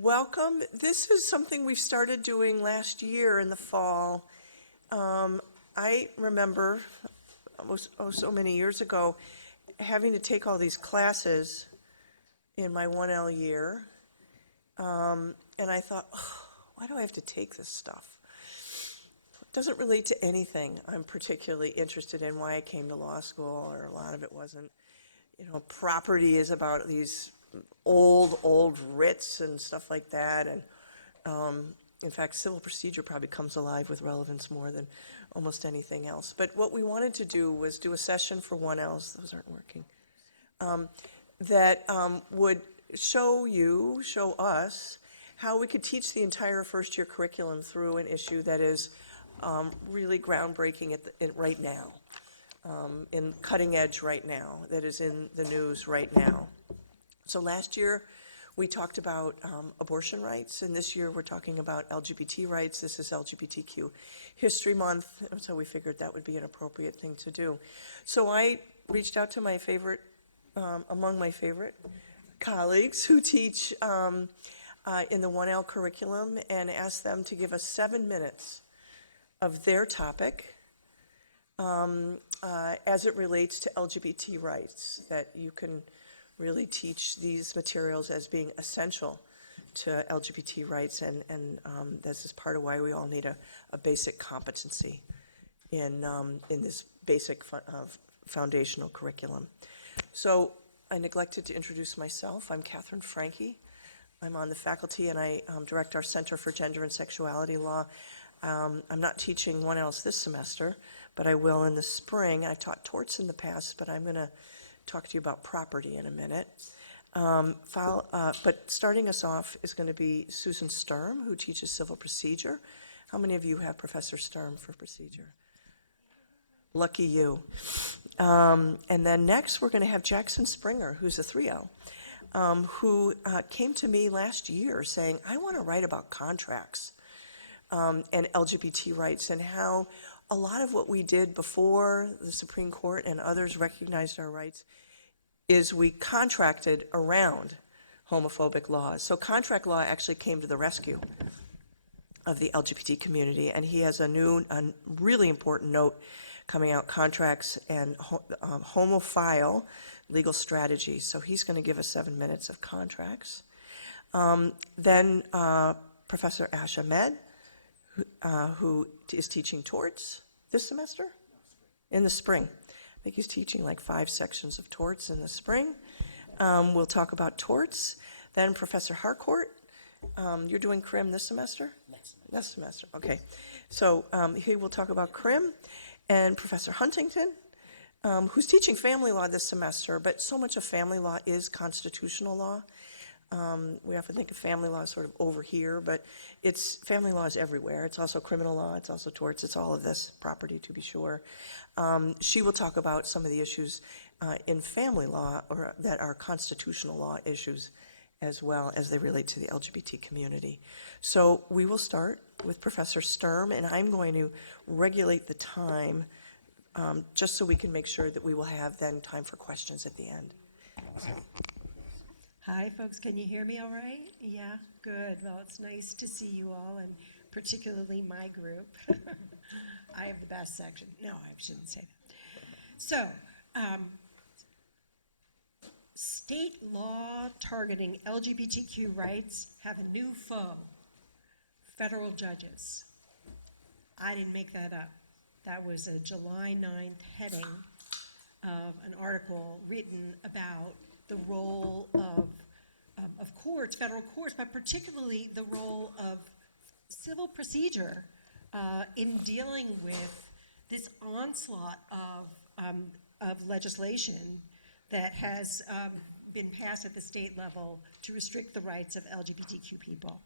Welcome. This is something we started doing last year in the fall. I remember so many years ago having to take all these classes in my 1L year. And I thought, oh, why do I have to take this stuff? It doesn't relate to anything I'm particularly interested in, why I came to law school, or a lot of it wasn't. Property is about these old writs and stuff like that. And in fact, civil procedure probably comes alive with relevance more than almost anything else. But what we wanted to do was do a session for 1Ls, those aren't working, that would show us how we could teach the entire first year curriculum through an issue that is really groundbreaking right now, in cutting edge right now, that is in the news right now. So last year we talked about abortion rights, and this year we're talking about LGBT rights. This is LGBTQ History Month, so we figured that would be an appropriate thing to do. So I reached out to my favorite, among my favorite colleagues who teach in the 1L curriculum, and asked them to give us 7 minutes of their topic as it relates to LGBT rights, that you can really teach these materials as being essential to LGBT rights, and this is part of why we all need a basic competency in this basic foundational curriculum. So I neglected to introduce myself. I'm Katherine Franke. I'm on the faculty, and I direct our Center for Gender and Sexuality Law. I'm not teaching 1Ls this semester, but I will in the spring. I taught torts in the past, but I'm going to talk to you about property in a minute. But starting us off is going to be Susan Sturm, who teaches civil procedure. How many of you have Professor Sturm for procedure? Lucky you. And then next we're going to have Jackson Springer, who's a 3L, who came to me last year saying, I want to write about contracts and LGBT rights, and how a lot of what we did before the Supreme Court and others recognized our rights is we contracted around homophobic laws. So contract law actually came to the rescue of the LGBT community, and he has a really important note coming out, Contracts and Homophile Legal Strategy. So he's going to give us 7 minutes of contracts. Then Professor Ashraf Ahmed, who is teaching torts this semester? In the spring. I think he's teaching like 5 sections of torts in the spring. We'll talk about torts. Then Professor Harcourt, you're doing crim this semester? Next semester, okay. So he will talk about crim. And Professor Huntington, who's teaching family law this semester, but so much of family law is constitutional law. We often think of family law sort of over here, but family law is everywhere. It's also criminal law, it's also torts, it's all of this, property to be sure. She will talk about some of the issues in family law, or that are constitutional law issues, as well as they relate to the LGBT community. So we will start with Professor Sturm, and I'm going to regulate the time just so we can make sure that we will have then time for questions at the end. Hi, folks. Can you hear me all right? Yeah, good. Well, it's nice to see you all, and particularly my group. I have the best section. No, I shouldn't say that. So, state law targeting LGBTQ rights have a new foe: federal judges. I didn't make that up. That was a July 9th heading of an article written about the role of courts, federal courts, but particularly the role of civil procedure in dealing with this onslaught of legislation that has been passed at the state level to restrict the rights of LGBTQ people.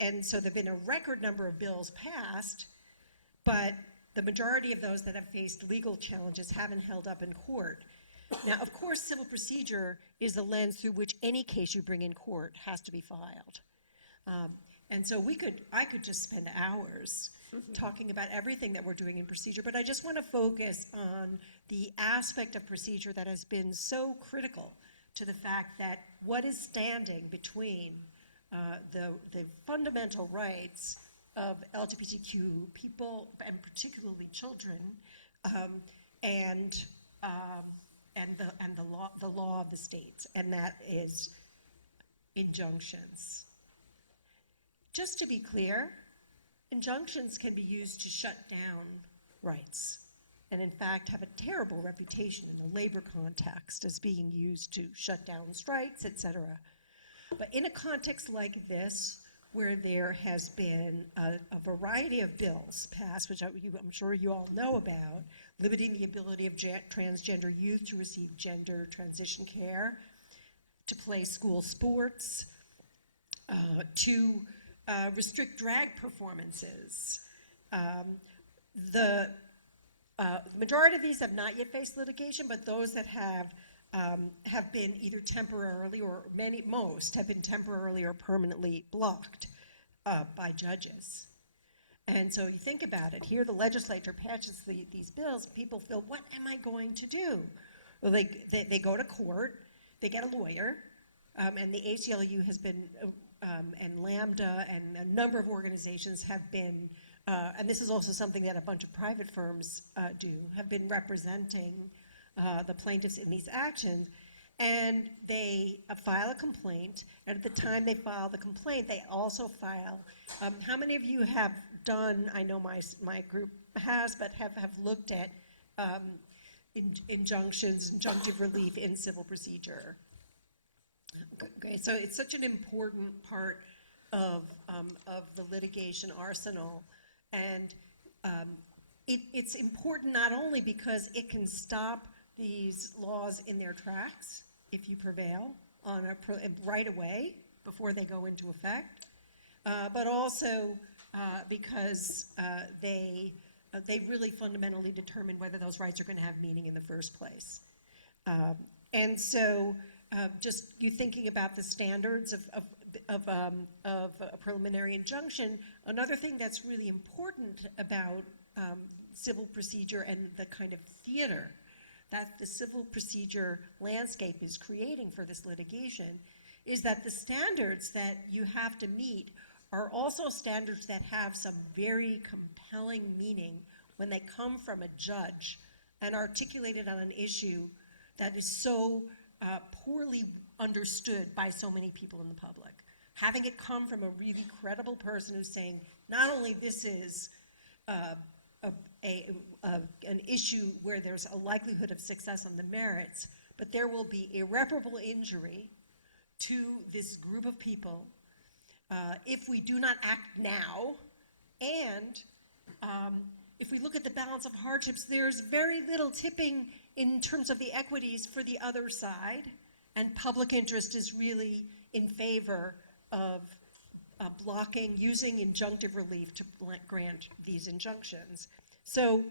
And so there have been a record number of bills passed, but the majority of those that have faced legal challenges haven't held up in court. Now, of course, civil procedure is the lens through which any case you bring in court has to be filed. And so I could just spend hours talking about everything that we're doing in procedure, but I just want to focus on the aspect of procedure that has been so critical to the fact that what is standing between the fundamental rights of LGBTQ people, and particularly children, and the law of the states, and that is injunctions. Just to be clear, injunctions can be used to shut down rights, and in fact have a terrible reputation in the labor context as being used to shut down strikes, etc. But in a context like this, where there has been a variety of bills passed, which I'm sure you all know about, limiting the ability of transgender youth to receive gender transition care, to play school sports, to restrict drag performances. The majority of these have not yet faced litigation, but those that have been either temporarily or most have been temporarily or permanently blocked by judges. And so you think about it, here the legislature passes these bills, people feel, what am I going to do? Well, they go to court, they get a lawyer, and the ACLU has been, and Lambda and a number of organizations have been, and this is also something that a bunch of private firms do, have been representing the plaintiffs in these actions, and they file a complaint, and at the time they file the complaint, they also file, how many of you have done, I know my group has, but have looked at injunctions, injunctive relief in civil procedure? Okay, so it's such an important part of the litigation arsenal, and it's important not only because it can stop these laws in their tracks if you prevail on right away before they go into effect, but also because they really fundamentally determine whether those rights are going to have meaning in the first place. And so just you thinking about the standards of a preliminary injunction, another thing that's really important about civil procedure and the kind of theater that the civil procedure landscape is creating for this litigation is that the standards that you have to meet are also standards that have some very compelling meaning when they come from a judge and articulated on an issue that is so poorly understood by so many people in the public. Having it come from a really credible person who's saying, not only this is an issue where there's a likelihood of success on the merits, but there will be irreparable injury to this group of people if we do not act now, and if we look at the balance of hardships, there's very little tipping in terms of the equities for the other side, and public interest is really in favor of blocking, using injunctive relief to grant these injunctions. So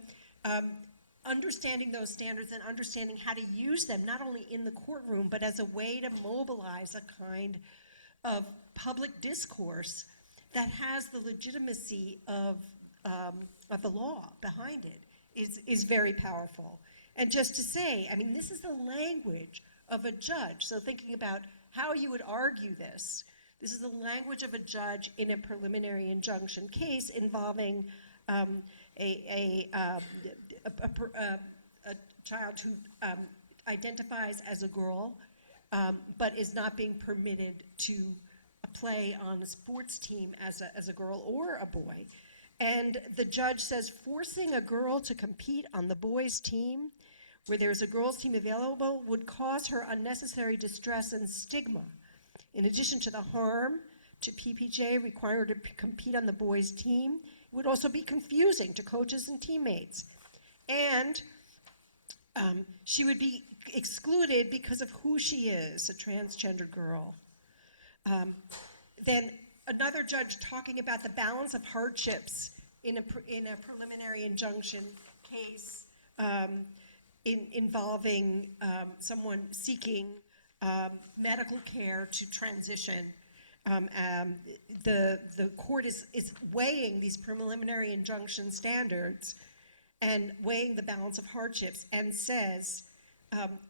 understanding those standards and understanding how to use them, not only in the courtroom, but as a way to mobilize a kind of public discourse that has the legitimacy of the law behind it is very powerful. And just to say, I mean, this is the language of a judge. So thinking about how you would argue this is the language of a judge in a preliminary injunction case involving a child who identifies as a girl, but is not being permitted to play on a sports team as a girl or a boy. And the judge says, forcing a girl to compete on the boys' team where there's a girls' team available would cause her unnecessary distress and stigma. In addition to the harm to PPJ requiring her to compete on the boys' team, it would also be confusing to coaches and teammates. And she would be excluded because of who she is, a transgender girl. Then another judge talking about the balance of hardships in a preliminary injunction case involving someone seeking medical care to transition. The court is weighing these preliminary injunction standards and weighing the balance of hardships and says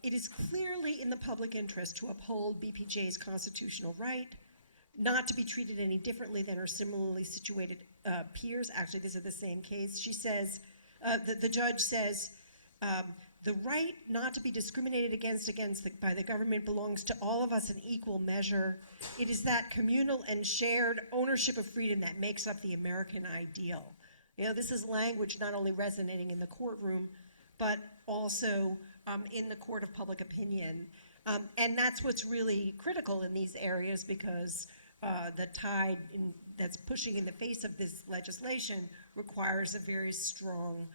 It is clearly in the public interest to uphold BPJ's constitutional right not to be treated any differently than her similarly situated peers. Actually, this is the same case. She says, the judge says, the right not to be discriminated against by the government belongs to all of us in equal measure. It is that communal and shared ownership of freedom that makes up the American ideal. You know, this is language not only resonating in the courtroom, but also in the court of public opinion. And that's what's really critical in these areas, because the tide that's pushing in the face of this legislation requires a very strong,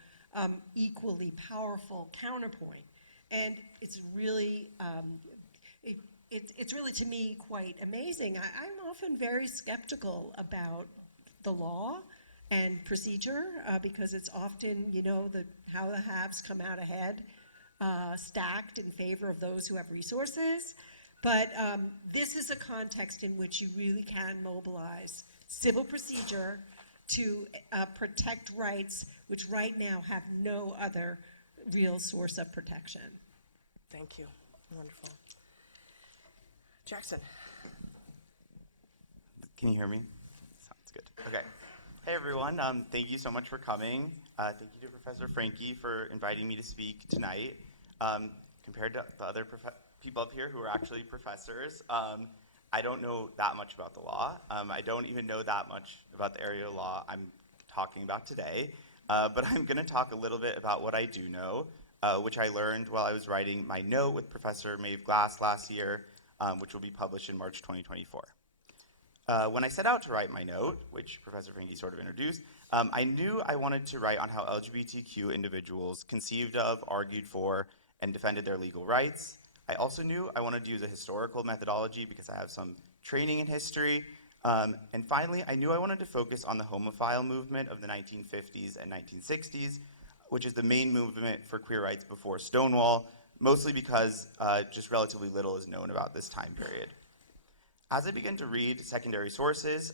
equally powerful counterpoint. And it's really, it's really to me quite amazing. I'm often very skeptical about the law and procedure because it's often, you know, how the haves come out ahead, stacked in favor of those who have resources. But this is a context in which you really can mobilize civil procedure to protect rights which right now have no other real source of protection. Thank you. Wonderful. Jackson. Can you hear me? Sounds good. Okay. Hey everyone, thank you so much for coming. Thank you to Professor Franke for inviting me to speak tonight. Compared to the other people up here who are actually professors, I don't know that much about the law. I don't even know that much about the area of law I'm talking about today, but I'm going to talk a little bit about what I do know, which I learned while I was writing my note with Professor Maeve Glass last year, which will be published in March 2024. When I set out to write my note, which Professor Franke sort of introduced, I knew I wanted to write on how LGBTQ individuals conceived of, argued for, and defended their legal rights. I also knew I wanted to use a historical methodology because I have some training in history. And finally, I knew I wanted to focus on the homophile movement of the 1950s and 1960s, which is the main movement for queer rights before Stonewall, mostly because just relatively little is known about this time period. As I began to read secondary sources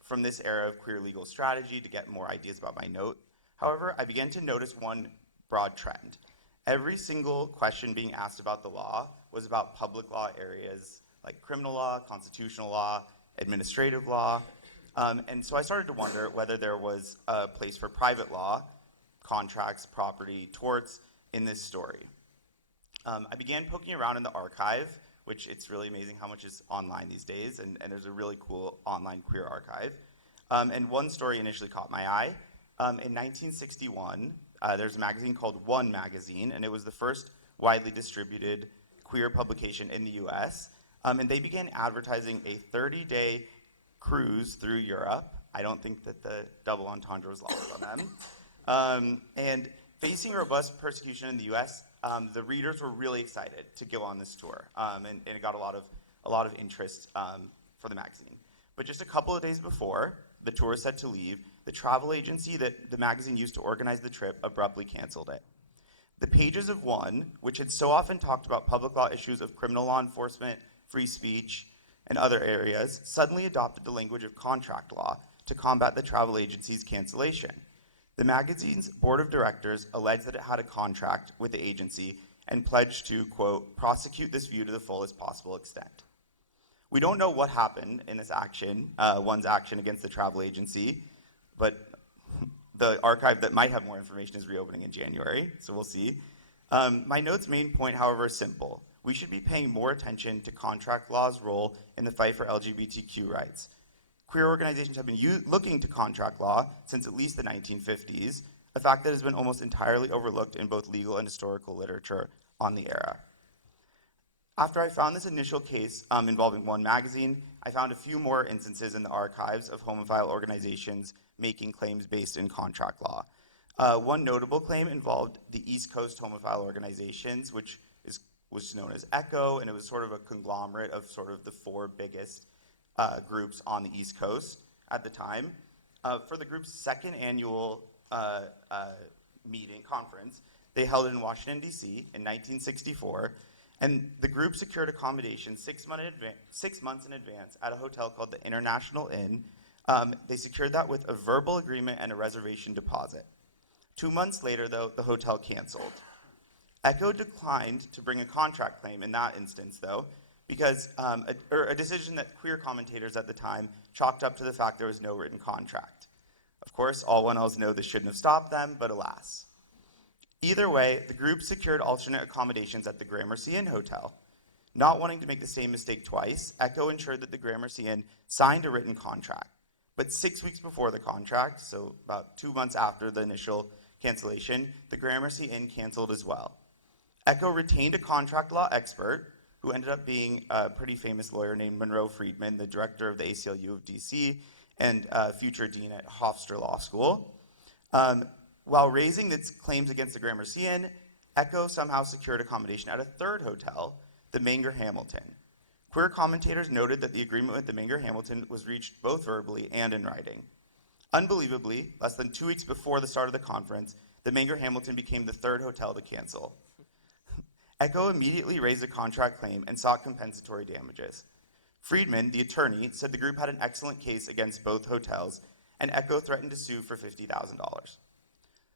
from this era of queer legal strategy to get more ideas about my note, however, I began to notice one broad trend. Every single question being asked about the law was about public law areas like criminal law, constitutional law, administrative law, and so I started to wonder whether there was a place for private law, contracts, property, torts in this story. I began poking around in the archive, which it's really amazing how much is online these days, and there's a really cool online queer archive. And one story initially caught my eye. In 1961, there's a magazine called One Magazine, and it was the first widely distributed queer publication in the US. And they began advertising a 30-day cruise through Europe. I don't think that the double entendre was lost on them. And facing robust persecution in the US, the readers were really excited to go on this tour, and it got a lot of interest for the magazine. But just a couple of days before the tour was set to leave, the travel agency that the magazine used to organize the trip abruptly canceled it. The pages of One, which had so often talked about public law issues of criminal law enforcement, free speech, and other areas, suddenly adopted the language of contract law to combat the travel agency's cancellation. The magazine's board of directors alleged that it had a contract with the agency and pledged to, quote, prosecute this view to the fullest possible extent. We don't know what happened in this action, One's action against the travel agency, but the archive that might have more information is reopening in January, so we'll see. My note's main point, however, is simple. We should be paying more attention to contract law's role in the fight for LGBTQ rights. Queer organizations have been looking to contract law since at least the 1950s, a fact that has been almost entirely overlooked in both legal and historical literature on the era. After I found this initial case involving One Magazine, I found a few more instances in the archives of homophile organizations making claims based in contract law. One notable claim involved the East Coast homophile organizations, which was known as ECHO, and it was sort of a conglomerate of sort of the four biggest groups on the East Coast at the time. For the group's second annual conference, they held in Washington, D.C. in 1964, and the group secured accommodation 6 months in advance at a hotel called the International Inn. They secured that with a verbal agreement and a reservation deposit. 2 months later, though, the hotel canceled. ECHO declined to bring a contract claim in that instance, though, because a decision that queer commentators at the time chalked up to the fact there was no written contract. Of course, all 1Ls know this shouldn't have stopped them, but alas. Either way, the group secured alternate accommodations at the Gramercy Inn Hotel. Not wanting to make the same mistake twice, ECHO ensured that the Gramercy Inn signed a written contract. But 6 weeks before the contract, so about 2 months after the initial cancellation, the Gramercy Inn canceled as well. ECHO retained a contract law expert, who ended up being a pretty famous lawyer named Monroe Friedman, the director of the ACLU of DC and future dean at Hofstra Law School. While raising its claims against the Gramercy Inn, ECHO somehow secured accommodation at a third hotel, the Menger Hamilton. Queer commentators noted that the agreement with the Menger Hamilton was reached both verbally and in writing. Unbelievably, less than 2 weeks before the start of the conference, the Menger Hamilton became the third hotel to cancel. ECHO immediately raised a contract claim and sought compensatory damages. Friedman, the attorney, said the group had an excellent case against both hotels, and ECHO threatened to sue for $50,000.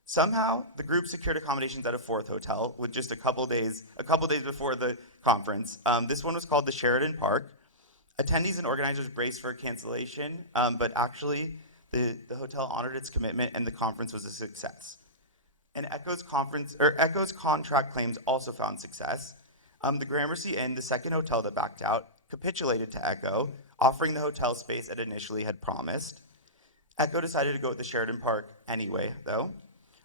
Somehow, the group secured accommodations at a fourth hotel, with just a couple days before the conference. This one was called the Sheraton Park. Attendees and organizers braced for a cancellation, but actually, the hotel honored its commitment, and the conference was a success. And ECHO's contract claims also found success. The Gramercy Inn, the second hotel that backed out, capitulated to ECHO, offering the hotel space it initially had promised. ECHO decided to go with the Sheraton Park anyway, though.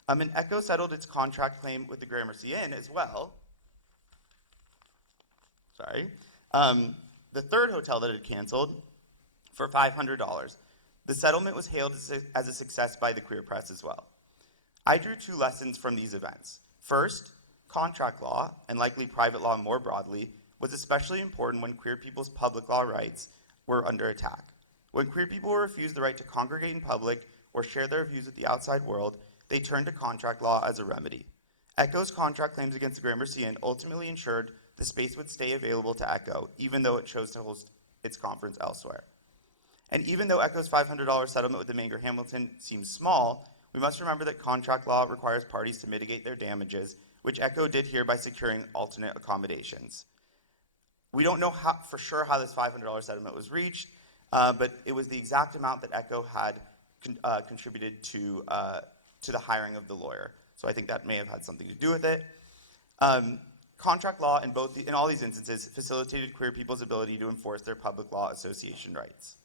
And ECHO settled its contract claim with the Gramercy Inn as well. The third hotel that had canceled for $500. The settlement was hailed as a success by the queer press as well. I drew 2 lessons from these events. First, contract law, and likely private law more broadly, was especially important when queer people's public law rights were under attack. When queer people were refused the right to congregate in public or share their views with the outside world, they turned to contract law as a remedy. ECHO's contract claims against the Gramercy Inn ultimately ensured the space would stay available to ECHO, even though it chose to host its conference elsewhere. And even though ECHO's $500 settlement with the Menger Hamilton seems small, we must remember that contract law requires parties to mitigate their damages, which ECHO did here by securing alternate accommodations. We don't know for sure how this $500 settlement was reached, but it was the exact amount that ECHO had contributed to the hiring of the lawyer. So I think that may have had something to do with it. Contract law in all these instances facilitated queer people's ability to enforce their public law association rights.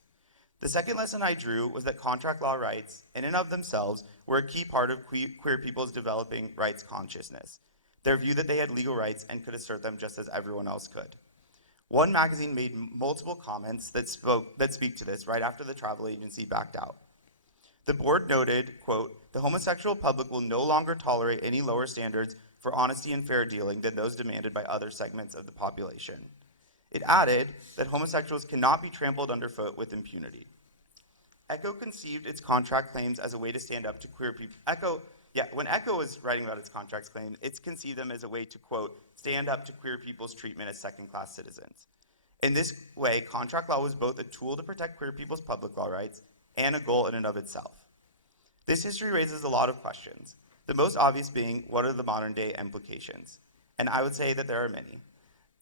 The second lesson I drew was that contract law rights, in and of themselves, were a key part of queer people's developing rights consciousness, their view that they had legal rights and could assert them just as everyone else could. One magazine made multiple comments that speak to this right after the travel agency backed out. The board noted, quote, "The homosexual public will no longer tolerate any lower standards for honesty and fair dealing than those demanded by other segments of the population." It added that homosexuals cannot be trampled underfoot with impunity. ECHO conceived its contract claims as a way to stand up to queer people. When ECHO was writing about its contracts claims, it's conceived them as a way to, quote, "stand up to queer people's treatment as second-class citizens." In this way, contract law was both a tool to protect queer people's public law rights and a goal in and of itself. This history raises a lot of questions, the most obvious being, what are the modern-day implications? And I would say that there are many.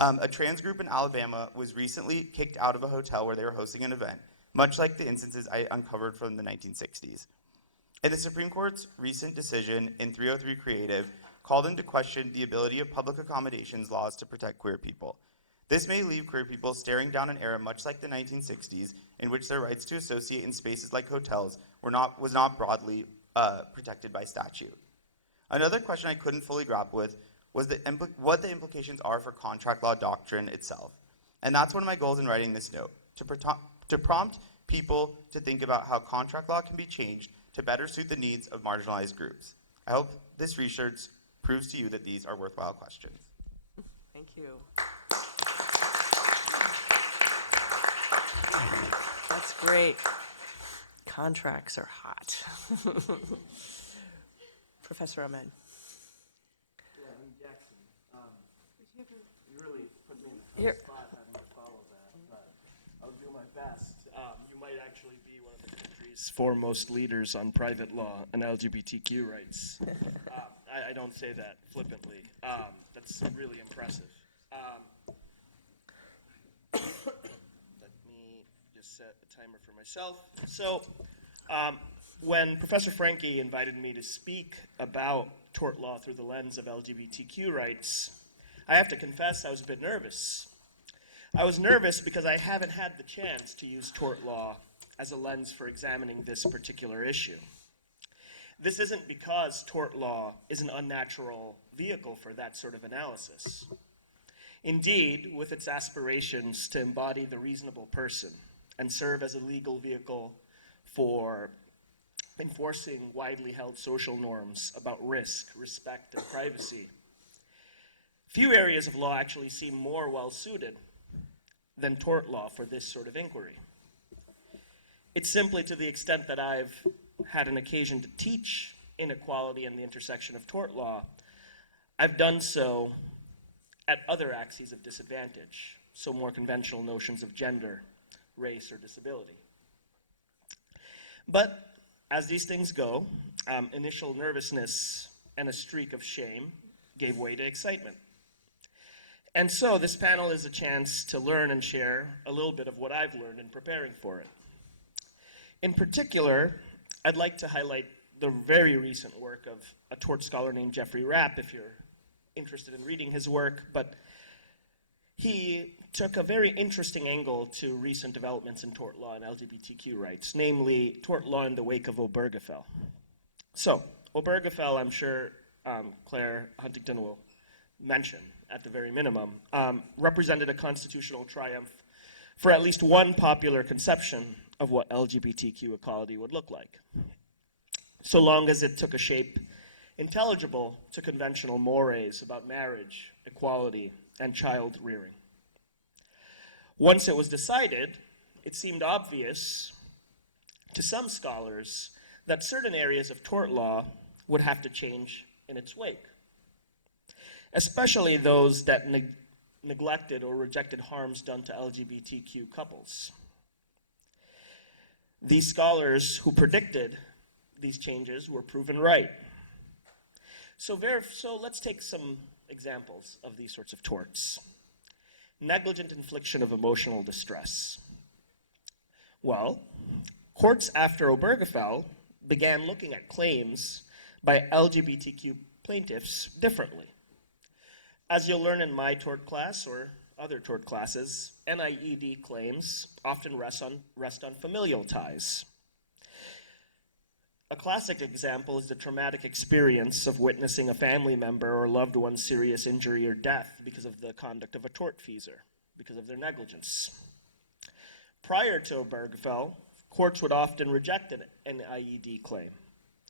A trans group in Alabama was recently kicked out of a hotel where they were hosting an event, much like the instances I uncovered from the 1960s. And the Supreme Court's recent decision in 303 Creative called into question the ability of public accommodations laws to protect queer people. This may leave queer people staring down an era much like the 1960s, in which their rights to associate in spaces like hotels was not broadly protected by statute. Another question I couldn't fully grapple with was what the implications are for contract law doctrine itself. And that's one of my goals in writing this note, to prompt people to think about how contract law can be changed to better suit the needs of marginalized groups. I hope this research proves to you that these are worthwhile questions. Thank you. That's great. Contracts are hot. Professor Ahmed. Yeah, I'm Jackson. You really put me in the spot having to follow that, but I'll do my best. You might actually be one of the countries country's foremost leaders on private law and LGBTQ rights. I don't say that flippantly. That's really impressive. Let me just set a timer for myself. So, when Professor Franke invited me to speak about tort law through the lens of LGBTQ rights, I have to confess I was a bit nervous. I was nervous because I haven't had the chance to use tort law as a lens for examining this particular issue. This isn't because tort law is an unnatural vehicle for that sort of analysis. Indeed, with its aspirations to embody the reasonable person and serve as a legal vehicle for enforcing widely held social norms about risk, respect, and privacy, few areas of law actually seem more well-suited than tort law for this sort of inquiry. It's simply to the extent that I've had an occasion to teach inequality and the intersection of tort law, I've done so at other axes of disadvantage, so more conventional notions of gender, race, or disability. But as these things go, initial nervousness and a streak of shame gave way to excitement. And so this panel is a chance to learn and share a little bit of what I've learned in preparing for it. In particular, I'd like to highlight the very recent work of a tort scholar named Jeffrey Rapp, if you're interested in reading his work, but he took a very interesting angle to recent developments in tort law and LGBTQ rights, namely tort law in the wake of Obergefell. So, Obergefell, I'm sure Clare Huntington will mention at the very minimum, represented a constitutional triumph for at least one popular conception of what LGBTQ equality would look like, so long as it took a shape intelligible to conventional mores about marriage, equality, and child rearing. Once it was decided, it seemed obvious to some scholars that certain areas of tort law would have to change in its wake, especially those that neglected or rejected harms done to LGBTQ couples. These scholars who predicted these changes were proven right. So let's take some examples of these sorts of torts. Negligent infliction of emotional distress. Well, courts after Obergefell began looking at claims by LGBTQ plaintiffs differently. As you'll learn in my tort class or other tort classes, NIED claims often rest on familial ties. A classic example is the traumatic experience of witnessing a family member or loved one's serious injury or death because of the conduct of a tortfeasor, because of their negligence. Prior to Obergefell, courts would often reject an NIED claim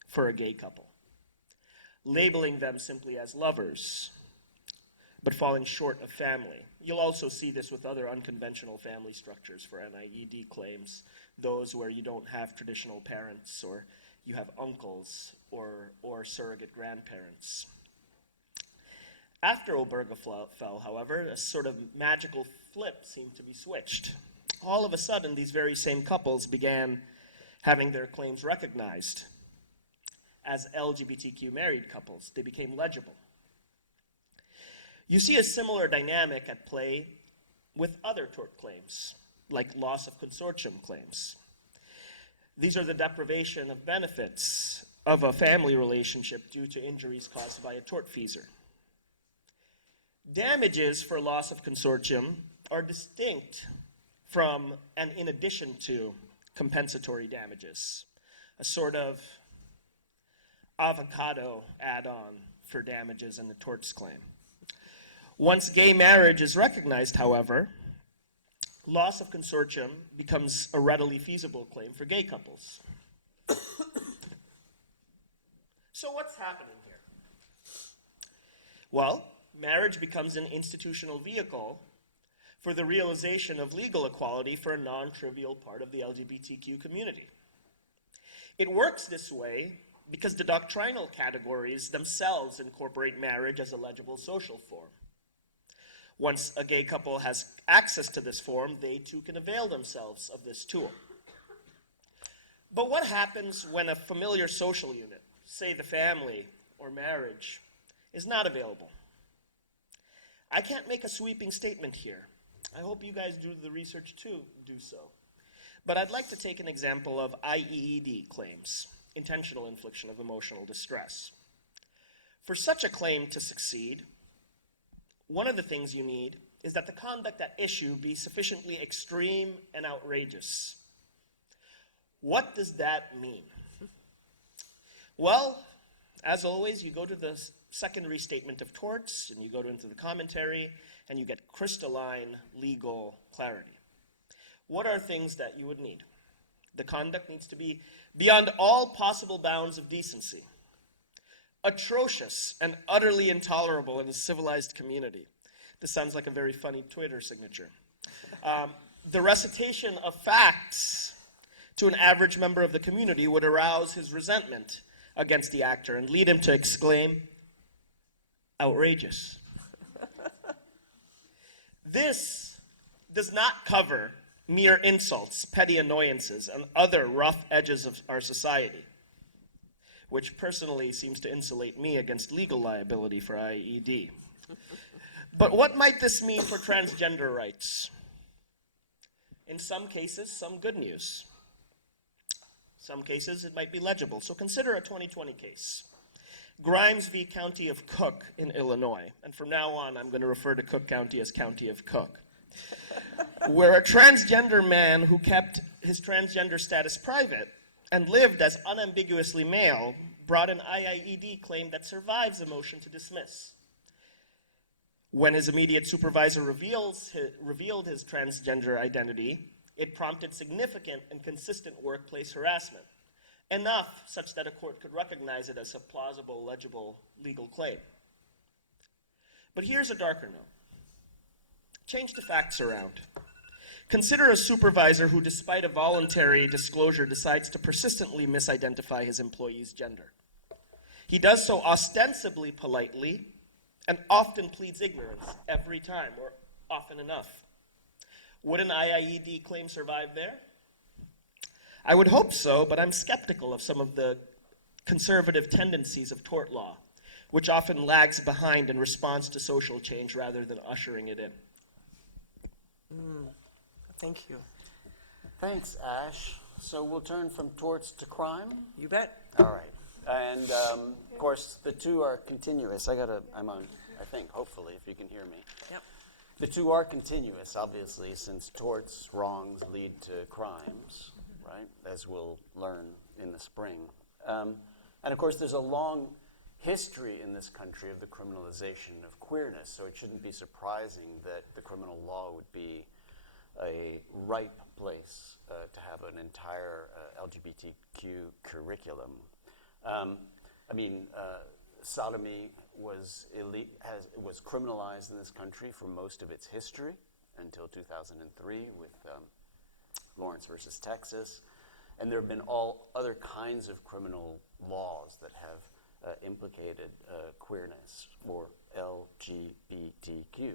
for a gay couple, labeling them simply as lovers, but falling short of family. You'll also see this with other unconventional family structures for NIED claims, those where you don't have traditional parents or you have uncles or surrogate grandparents. After Obergefell, however, a sort of magical flip seemed to be switched. All of a sudden, these very same couples began having their claims recognized as LGBTQ married couples. They became legible. You see a similar dynamic at play with other tort claims, like loss of consortium claims. These are the deprivation of benefits of a family relationship due to injuries caused by a tortfeasor. Damages for loss of consortium are distinct from and in addition to compensatory damages, a sort of avocado add-on for damages in the torts claim. Once gay marriage is recognized, however, loss of consortium becomes a readily feasible claim for gay couples. So what's happening here? Well, marriage becomes an institutional vehicle for the realization of legal equality for a non-trivial part of the LGBTQ community. It works this way because the doctrinal categories themselves incorporate marriage as a legible social form. Once a gay couple has access to this form, they too can avail themselves of this tool. But what happens when a familiar social unit, say the family or marriage, is not available? I can't make a sweeping statement here. I hope you guys do the research to do so. But I'd like to take an example of IEED claims, intentional infliction of emotional distress. For such a claim to succeed, one of the things you need is that the conduct at issue be sufficiently extreme and outrageous. What does that mean? Well, as always, you go to the second restatement of torts, and you go into the commentary, and you get crystalline legal clarity. What are things that you would need? The conduct needs to be beyond all possible bounds of decency, atrocious and utterly intolerable in a civilized community. This sounds like a very funny Twitter signature. The recitation of facts to an average member of the community would arouse his resentment against the actor and lead him to exclaim, outrageous. This does not cover mere insults, petty annoyances, and other rough edges of our society, which personally seems to insulate me against legal liability for IED. But what might this mean for transgender rights? In some cases, some good news. Some cases, it might be legible. So consider a 2020 case. Grimes v. County of Cook in Illinois. And from now on, I'm going to refer to Cook County as County of Cook. Where a transgender man who kept his transgender status private and lived as unambiguously male brought an IIED claim that survives a motion to dismiss. When his immediate supervisor revealed his transgender identity, it prompted significant and consistent workplace harassment, enough such that a court could recognize it as a plausible, legible legal claim. But here's a darker note. Change the facts around. Consider a supervisor who, despite a voluntary disclosure, decides to persistently misidentify his employee's gender. He does so ostensibly politely and often pleads ignorance every time, or often enough. Would an IIED claim survive there? I would hope so, but I'm skeptical of some of the conservative tendencies of tort law, which often lags behind in response to social change rather than ushering it in. Thank you. Thanks, Ash. So we'll turn from torts to crime? You bet. All right. And, of course, the two are continuous. I'm on, I think, hopefully, if you can hear me. Yep. The two are continuous, obviously, since torts, wrongs lead to crimes, right, as we'll learn in the spring. And, of course, there's a long history in this country of the criminalization of queerness, so it shouldn't be surprising that the criminal law would be a ripe place to have an entire LGBTQ curriculum. Sodomy was criminalized in this country for most of its history until 2003 with Lawrence versus Texas. And there have been all other kinds of criminal laws that have implicated queerness for LGBTQ,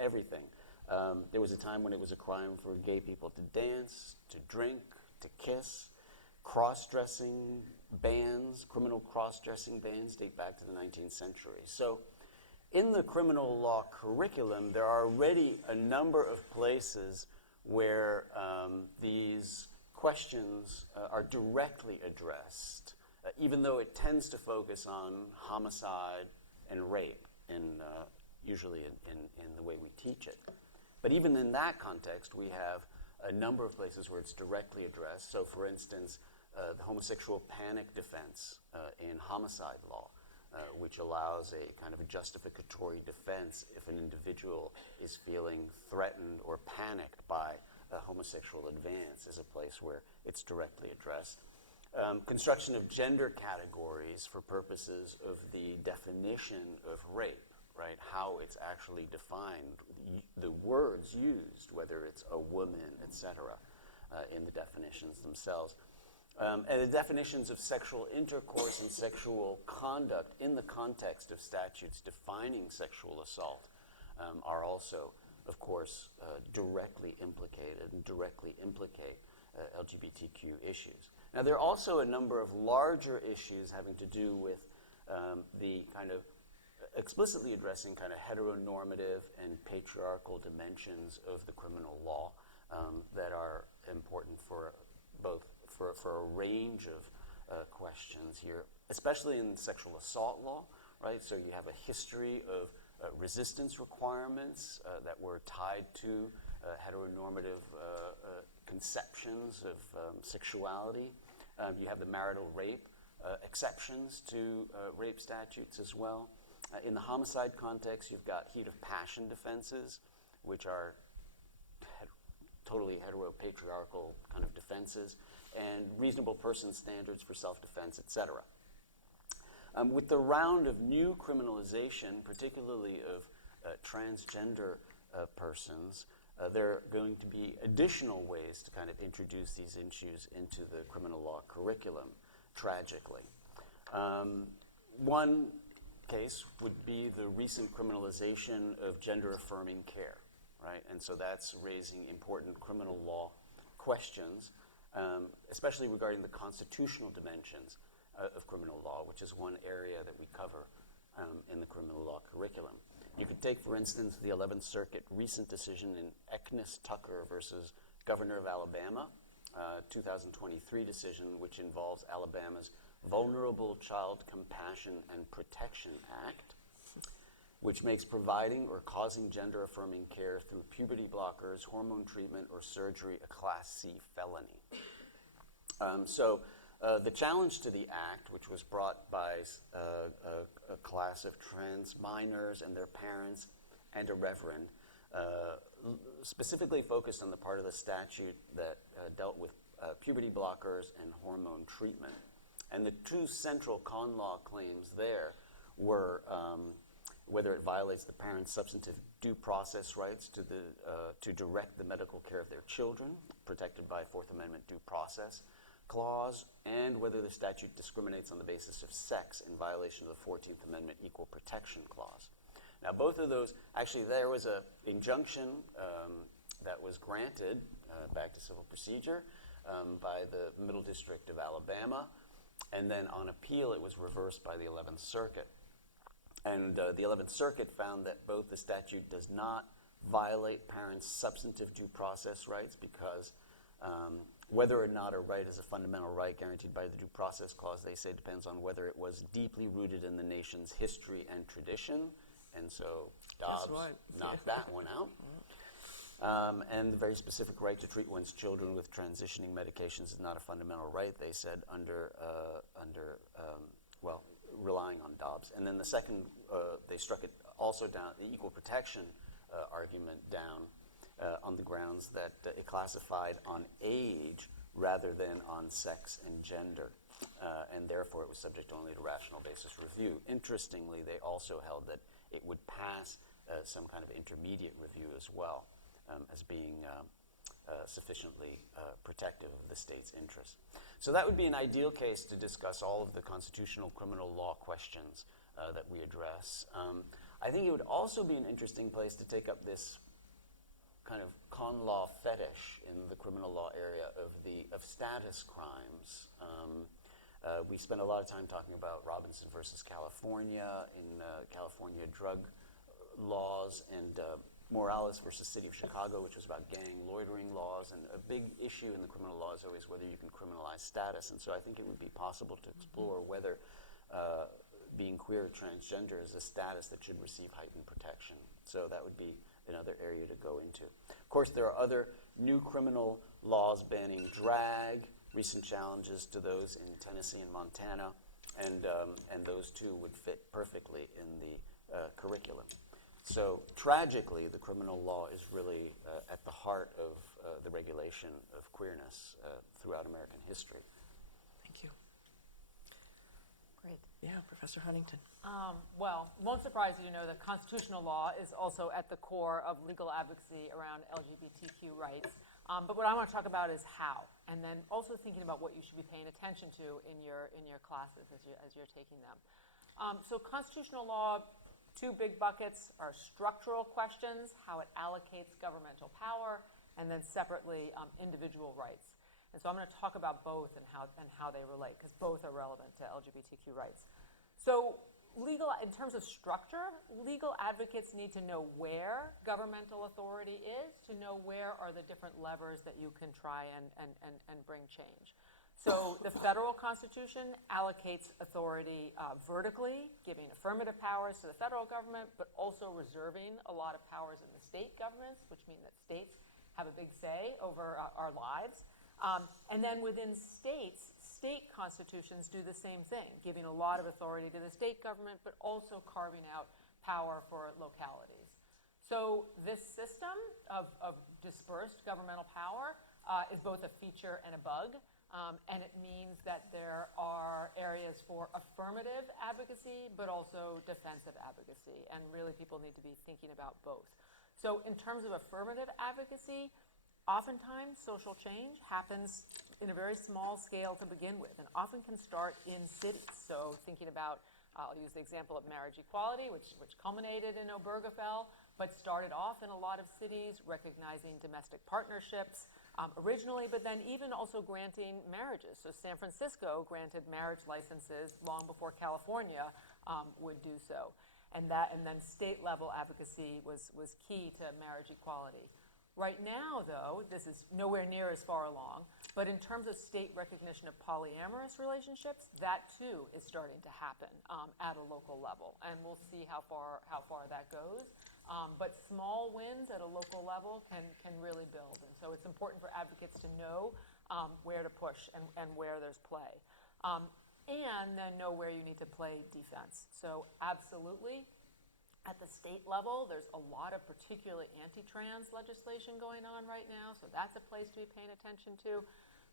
everything. There was a time when it was a crime for gay people to dance, to drink, to kiss. Cross-dressing bans, criminal cross-dressing bans date back to the 19th century. So in the criminal law curriculum, there are already a number of places where these questions are directly addressed, even though it tends to focus on homicide and rape, usually in the way we teach it. But even in that context, we have a number of places where it's directly addressed. So, for instance, the homosexual panic defense in homicide law, which allows a kind of a justificatory defense if an individual is feeling threatened or panicked by a homosexual advance, is a place where it's directly addressed. Construction of gender categories for purposes of the definition of rape, right? How it's actually defined, the words used, whether it's a woman, etc., in the definitions themselves. And the definitions of sexual intercourse and sexual conduct in the context of statutes defining sexual assault are also, of course, directly implicated and directly implicate LGBTQ issues. Now, there are also a number of larger issues having to do with the kind of explicitly addressing kind of heteronormative and patriarchal dimensions of the criminal law that are important for both for a range of questions here, especially in sexual assault law, right? So you have a history of resistance requirements that were tied to heteronormative conceptions of sexuality. You have the marital rape exceptions to rape statutes as well. In the homicide context, you've got heat of passion defenses, which are totally heteropatriarchal kind of defenses, and reasonable person standards for self-defense, etc. With the round of new criminalization, particularly of transgender persons, there are going to be additional ways to kind of introduce these issues into the criminal law curriculum, tragically. One case would be the recent criminalization of gender-affirming care, right? And so that's raising important criminal law questions, especially regarding the constitutional dimensions of criminal law, which is one area that we cover in the criminal law curriculum. You could take, for instance, the 11th Circuit recent decision in Eknis Tucker versus Governor of Alabama, 2023 decision, which involves Alabama's Vulnerable Child Compassion and Protection Act, which makes providing or causing gender-affirming care through puberty blockers, hormone treatment, or surgery a Class C felony. The challenge to the act, which was brought by a class of trans minors and their parents and a reverend, specifically focused on the part of the statute that dealt with puberty blockers and hormone treatment. And the two central con law claims there were whether it violates the parent's substantive due process rights to direct the medical care of their children, protected by Fourth Amendment due process clause, and whether the statute discriminates on the basis of sex in violation of the 14th Amendment Equal Protection Clause. Now, both of those, actually, there was an injunction that was granted back to civil procedure by the Middle District of Alabama, and then on appeal, it was reversed by the 11th Circuit. And the 11th Circuit found that both the statute does not violate parents' substantive due process rights because whether or not a right is a fundamental right guaranteed by the Due Process Clause, they say depends on whether it was deeply rooted in the nation's history and tradition. And so Dobbs knocked that one out. And the very specific right to treat one's children with transitioning medications is not a fundamental right, they said, relying on Dobbs. And then the second, they struck it also down, the equal protection argument down on the grounds that it classified on age rather than on sex and gender. And therefore, it was subject only to rational basis review. Interestingly, they also held that it would pass some kind of intermediate review as well, as being sufficiently protective of the state's interests. So that would be an ideal case to discuss all of the constitutional criminal law questions that we address. I think it would also be an interesting place to take up this kind of con law fetish in the criminal law area of status crimes. We spent a lot of time talking about Robinson versus California in California drug laws, and Morales versus City of Chicago, which was about gang loitering laws. And a big issue in the criminal law is always whether you can criminalize status. And so I think it would be possible to explore whether being queer or transgender is a status that should receive heightened protection. So that would be another area to go into. Of course, there are other new criminal laws banning drag, recent challenges to those in Tennessee and Montana, and those too would fit perfectly in the curriculum. So tragically, the criminal law is really at the heart of the regulation of queerness throughout American history. Thank you. Great. Yeah, Professor Huntington. Well, it won't surprise you to know that constitutional law is also at the core of legal advocacy around LGBTQ rights. But what I want to talk about is how, and then also thinking about what you should be paying attention to in your classes as you're taking them. So constitutional law, two big buckets are structural questions, how it allocates governmental power, and then separately individual rights. And so I'm going to talk about both and how they relate, because both are relevant to LGBTQ rights. So in terms of structure, legal advocates need to know where governmental authority is, to know where are the different levers that you can try and bring change. So the federal Constitution allocates authority vertically, giving affirmative powers to the federal government, but also reserving a lot of powers in the state governments, which mean that states have a big say over our lives. And then within states, state constitutions do the same thing, giving a lot of authority to the state government, but also carving out power for localities. So this system of dispersed governmental power is both a feature and a bug. And it means that there are areas for affirmative advocacy, but also defensive advocacy. And really people need to be thinking about both. So in terms of affirmative advocacy, oftentimes social change happens in a very small scale to begin with, and often can start in cities. So thinking about, I'll use the example of marriage equality, which culminated in Obergefell, but started off in a lot of cities, recognizing domestic partnerships originally, but then even also granting marriages. So San Francisco granted marriage licenses long before California would do so. And then state level advocacy was key to marriage equality. Right now, though, this is nowhere near as far along, but in terms of state recognition of polyamorous relationships, that too is starting to happen at a local level, and we'll see how far that goes. But small wins at a local level can really build, and so it's important for advocates to know where to push and where there's play, and then know where you need to play defense. So absolutely. At the state level, there's a lot of particularly anti-trans legislation going on right now, so that's a place to be paying attention to.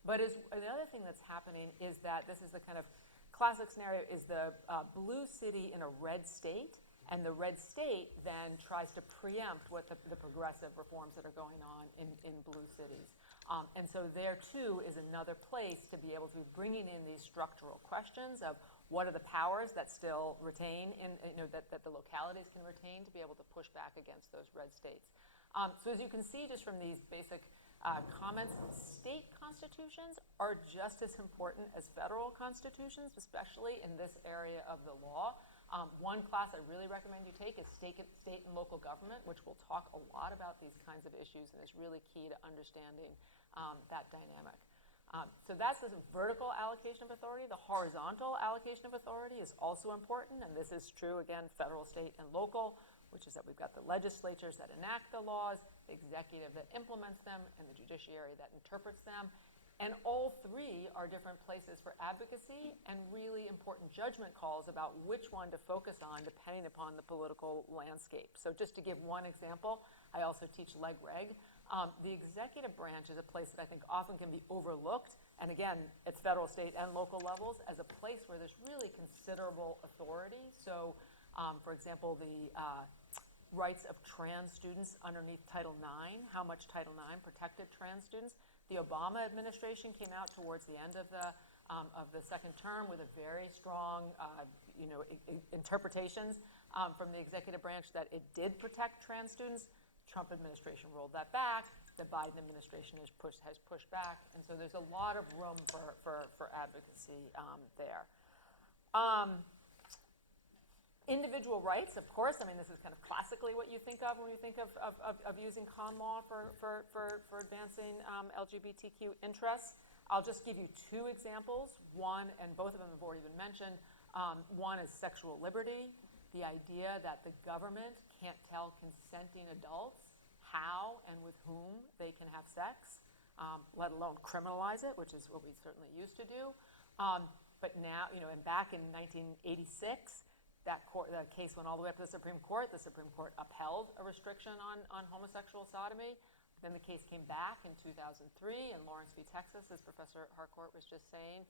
But the other thing that's happening is that this is the kind of classic scenario is the blue city in a red state, and the red state then tries to preempt what the progressive reforms that are going on in blue cities. And so there too is another place to be able to be bringing in these structural questions of what are the powers that still retain, that the localities can retain to be able to push back against those red states. So as you can see just from these basic comments, state constitutions are just as important as federal constitutions, especially in this area of the law. One class I really recommend you take is state and local government, which will talk a lot about these kinds of issues and is really key to understanding that dynamic. So that's the vertical allocation of authority. The horizontal allocation of authority is also important, and this is true, again, federal, state, and local, which is that we've got the legislatures that enact the laws, the executive that implements them, and the judiciary that interprets them. And all three are different places for advocacy and really important judgment calls about which one to focus on depending upon the political landscape. So just to give one example, I also teach leg reg. The executive branch is a place that I think often can be overlooked, and again, it's federal, state, and local levels, as a place where there's really considerable authority. So, for example, the rights of trans students underneath Title IX, how much Title IX protected trans students. The Obama administration came out towards the end of the second term with a very strong, interpretations from the executive branch that it did protect trans students. Trump administration rolled that back. The Biden administration has pushed back, and so there's a lot of room for advocacy there. Individual rights, of course. I mean, this is kind of classically what you think of when you think of using con law for advancing LGBTQ interests. I'll just give you two examples. One, and both of them have already been mentioned. One is sexual liberty. The idea that the government can't tell consenting adults how and with whom they can have sex, let alone criminalize it, which is what we certainly used to do. But now, and back in 1986, the case went all the way up to the Supreme Court. The Supreme Court upheld a restriction on homosexual sodomy. Then the case came back in 2003 in Lawrence v. Texas, as Professor Harcourt was just saying,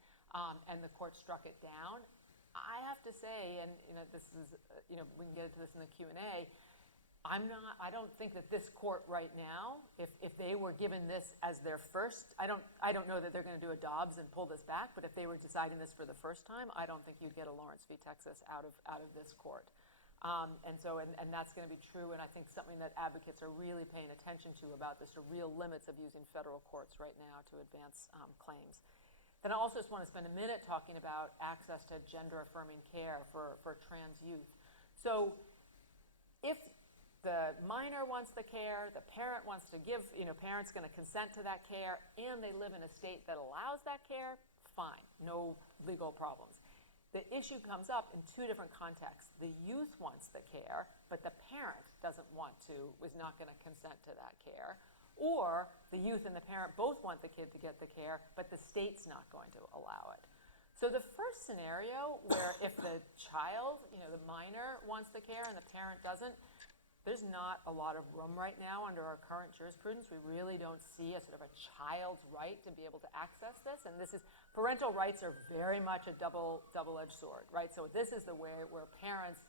and the court struck it down. I have to say, and this is, we can get into this in the Q&A, I don't think that this court right now, if they were given this as their first, I don't know that they're going to do a Dobbs and pull this back, but if they were deciding this for the first time, I don't think you'd get a Lawrence v. Texas out of this court. And that's going to be true, and I think something that advocates are really paying attention to about this, the real limits of using federal courts right now to advance claims. Then I also just want to spend a minute talking about access to gender-affirming care for trans youth. So if the minor wants the care, the parent wants to give, parent's going to consent to that care, and they live in a state that allows that care, fine, no legal problems. The issue comes up in two different contexts. The youth wants the care, but the parent doesn't want to, is not going to consent to that care. Or the youth and the parent both want the kid to get the care, but the state's not going to allow it. So the first scenario, where if the child, the minor wants the care and the parent doesn't, there's not a lot of room right now under our current jurisprudence. We really don't see a sort of a child's right to be able to access this. And parental rights are very much a double-edged sword, right? So this is the way where parents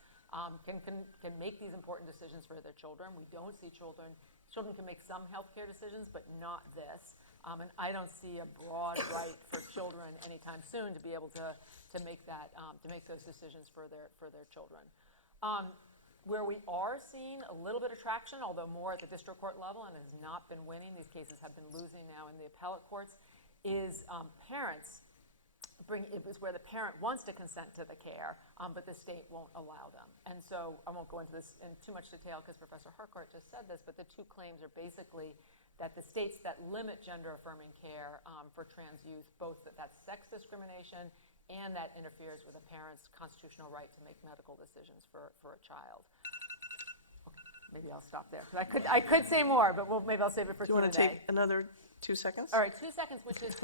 can make these important decisions for their children. We don't see children can make some healthcare decisions, but not this. And I don't see a broad right for children anytime soon to be able to make those decisions for their children. Where we are seeing a little bit of traction, although more at the district court level and has not been winning, these cases have been losing now in the appellate courts, is where the parent wants to consent to the care, but the state won't allow them. And so I won't go into this in too much detail because Professor Harcourt just said this, but the two claims are basically that the states that limit gender-affirming care for trans youth, both that's sex discrimination and that interferes with a parent's constitutional right to make medical decisions for a child. Okay, maybe I'll stop there. I could say more, but maybe I'll save it for Q&A. Do you want to take another 2 seconds? All right, 2 seconds, which is,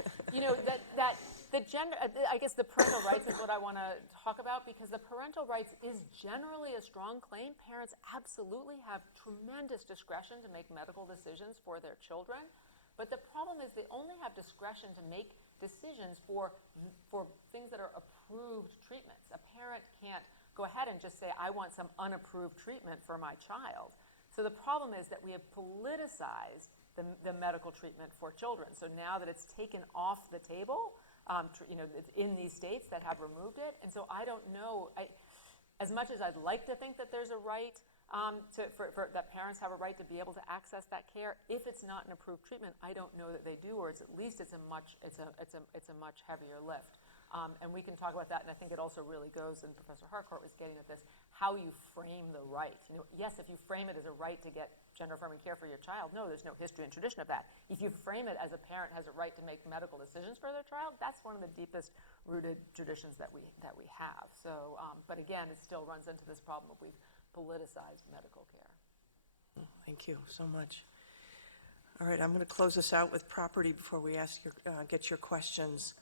that the gender, I guess the parental rights is what I want to talk about, because the parental rights is generally a strong claim. Parents absolutely have tremendous discretion to make medical decisions for their children, but the problem is they only have discretion to make decisions for things that are approved treatments. A parent can't go ahead and just say, I want some unapproved treatment for my child. So the problem is that we have politicized the medical treatment for children. So now that it's taken off the table, it's in these states that have removed it. And so I don't know, as much as I'd like to think that there's a right that parents have a right to be able to access that care, if it's not an approved treatment, I don't know that they do, or it's a much heavier lift. And we can talk about that, and I think it also really goes, and Professor Harcourt was getting at this, how you frame the right. Yes, if you frame it as a right to get gender-affirming care for your child, no, there's no history and tradition of that. If you frame it as a parent has a right to make medical decisions for their child, that's one of the deepest rooted traditions that we have. So, but again, it still runs into this problem of we've politicized medical care. Thank you so much. All right, I'm going to close this out with property before we get your questions.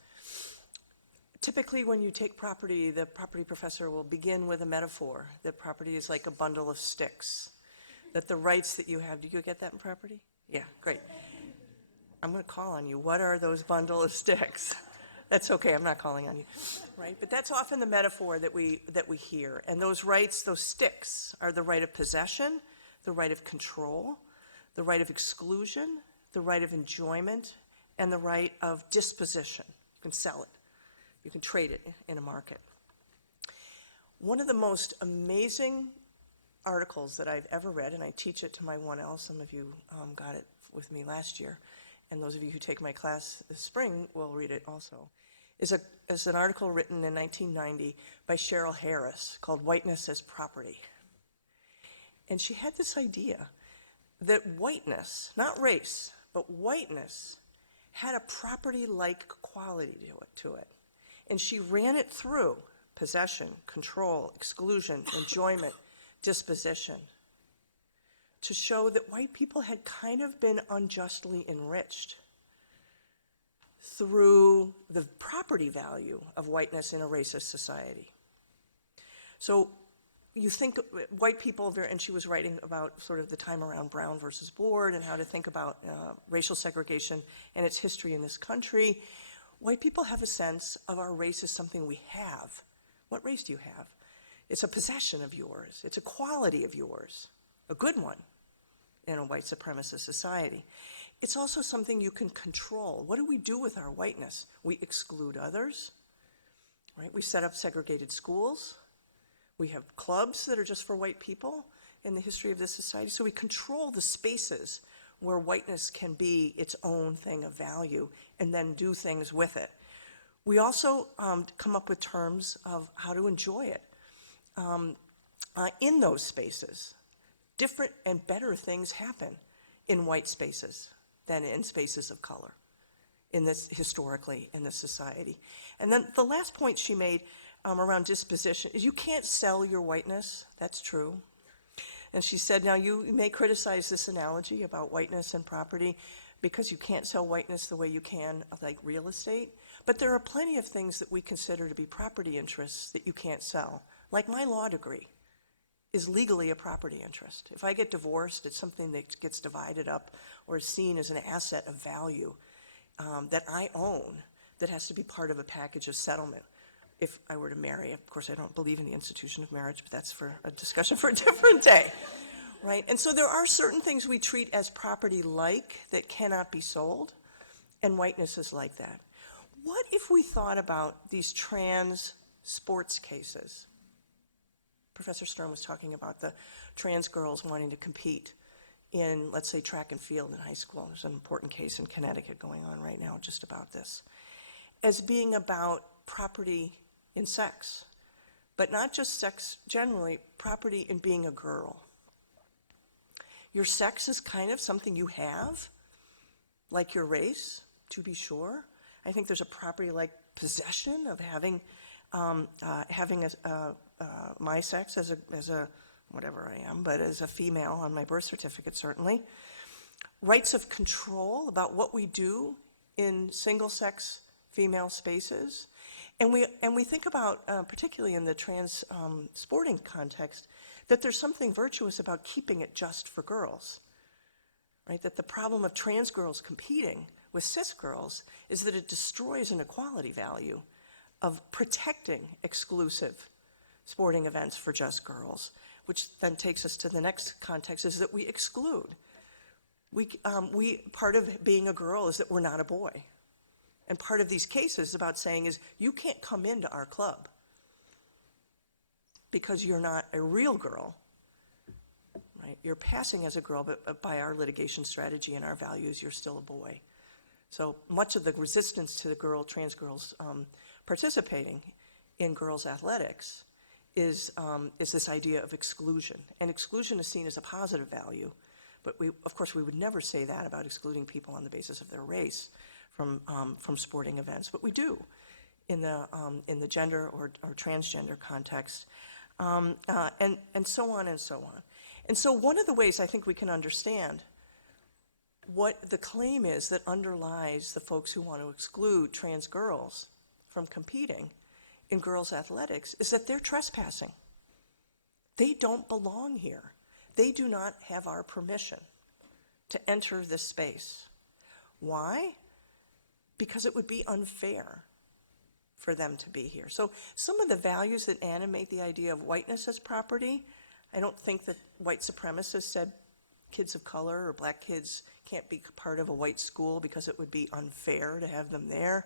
Typically, when you take property, the property professor will begin with a metaphor, that property is like a bundle of sticks, that the rights that you have, do you get that in property? Yeah, great. I'm going to call on you. What are those bundle of sticks? That's okay, I'm not calling on you, right? But that's often the metaphor that we hear. And those rights, those sticks, are the right of possession, the right of control, the right of exclusion, the right of enjoyment, and the right of disposition. You can sell it. You can trade it in a market. One of the most amazing articles that I've ever read, and I teach it to my 1L, some of you got it with me last year, and those of you who take my class this spring will read it also, is an article written in 1990 by Cheryl Harris called Whiteness as Property. And she had this idea that whiteness, not race, but whiteness, had a property-like quality to it. And she ran it through possession, control, exclusion, enjoyment, disposition, to show that white people had kind of been unjustly enriched through the property value of whiteness in a racist society. So you think white people, and she was writing about sort of the time around Brown versus Board and how to think about racial segregation and its history in this country. White people have a sense of our race as something we have. What race do you have? It's a possession of yours. It's a quality of yours, a good one in a white supremacist society. It's also something you can control. What do we do with our whiteness? We exclude others, right? We set up segregated schools. We have clubs that are just for white people in the history of this society. So we control the spaces where whiteness can be its own thing of value and then do things with it. We also come up with terms of how to enjoy it in those spaces. Different and better things happen in white spaces than in spaces of color in this, historically, in this society. And then the last point she made around disposition is you can't sell your whiteness. That's true. And she said, now you may criticize this analogy about whiteness and property because you can't sell whiteness the way you can like real estate, but there are plenty of things that we consider to be property interests that you can't sell. Like my law degree is legally a property interest. If I get divorced, it's something that gets divided up or is seen as an asset of value that I own that has to be part of a package of settlement. If I were to marry, of course, I don't believe in the institution of marriage, but that's for a discussion for a different day, right? And so there are certain things we treat as property-like that cannot be sold, and whiteness is like that. What if we thought about these trans sports cases? Professor Sturm was talking about the trans girls wanting to compete in, let's say, track and field in high school. There's an important case in Connecticut going on right now just about this, as being about property in sex, but not just sex generally, property in being a girl. Your sex is kind of something you have, like your race, to be sure. I think there's a property-like possession of having my sex as a whatever I am, but as a female on my birth certificate, certainly. Rights of control about what we do in single-sex female spaces. And we think about, particularly in the trans sporting context, that there's something virtuous about keeping it just for girls, right? That the problem of trans girls competing with cis girls is that it destroys an equality value of protecting exclusive sporting events for just girls, which then takes us to the next context, is that we exclude. Part of being a girl is that we're not a boy. And part of these cases about saying is, you can't come into our club because you're not a real girl, right? You're passing as a girl, but by our litigation strategy and our values, you're still a boy. So much of the resistance to the trans girls participating in girls' athletics is this idea of exclusion. And exclusion is seen as a positive value, but of course we would never say that about excluding people on the basis of their race from sporting events, but we do in the gender or transgender context, and so on and so on. And so one of the ways I think we can understand what the claim is that underlies the folks who want to exclude trans girls from competing in girls' athletics is that they're trespassing. They don't belong here. They do not have our permission to enter this space. Why? Because it would be unfair for them to be here. So some of the values that animate the idea of whiteness as property, I don't think that white supremacists said kids of color or black kids can't be part of a white school because it would be unfair to have them there.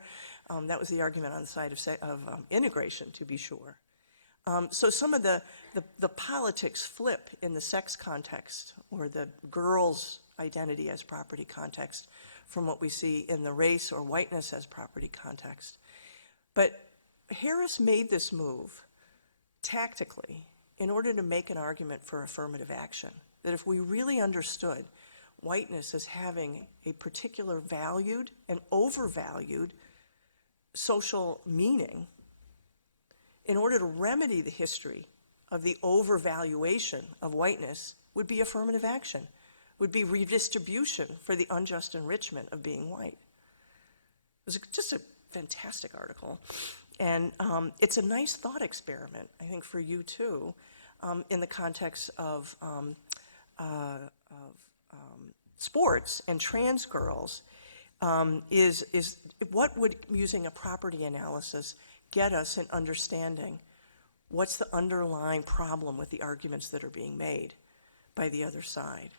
That was the argument on the side of integration, to be sure. So some of the politics flip in the sex context or the girl's identity as property context from what we see in the race or whiteness as property context. But Harris made this move tactically in order to make an argument for affirmative action, that if we really understood whiteness as having a particular valued and overvalued social meaning, in order to remedy the history of the overvaluation of whiteness would be affirmative action, would be redistribution for the unjust enrichment of being white. It was just a fantastic article. And it's a nice thought experiment, I think, for you too, in the context of sports and trans girls, is what would using a property analysis get us in understanding what's the underlying problem with the arguments that are being made by the other side.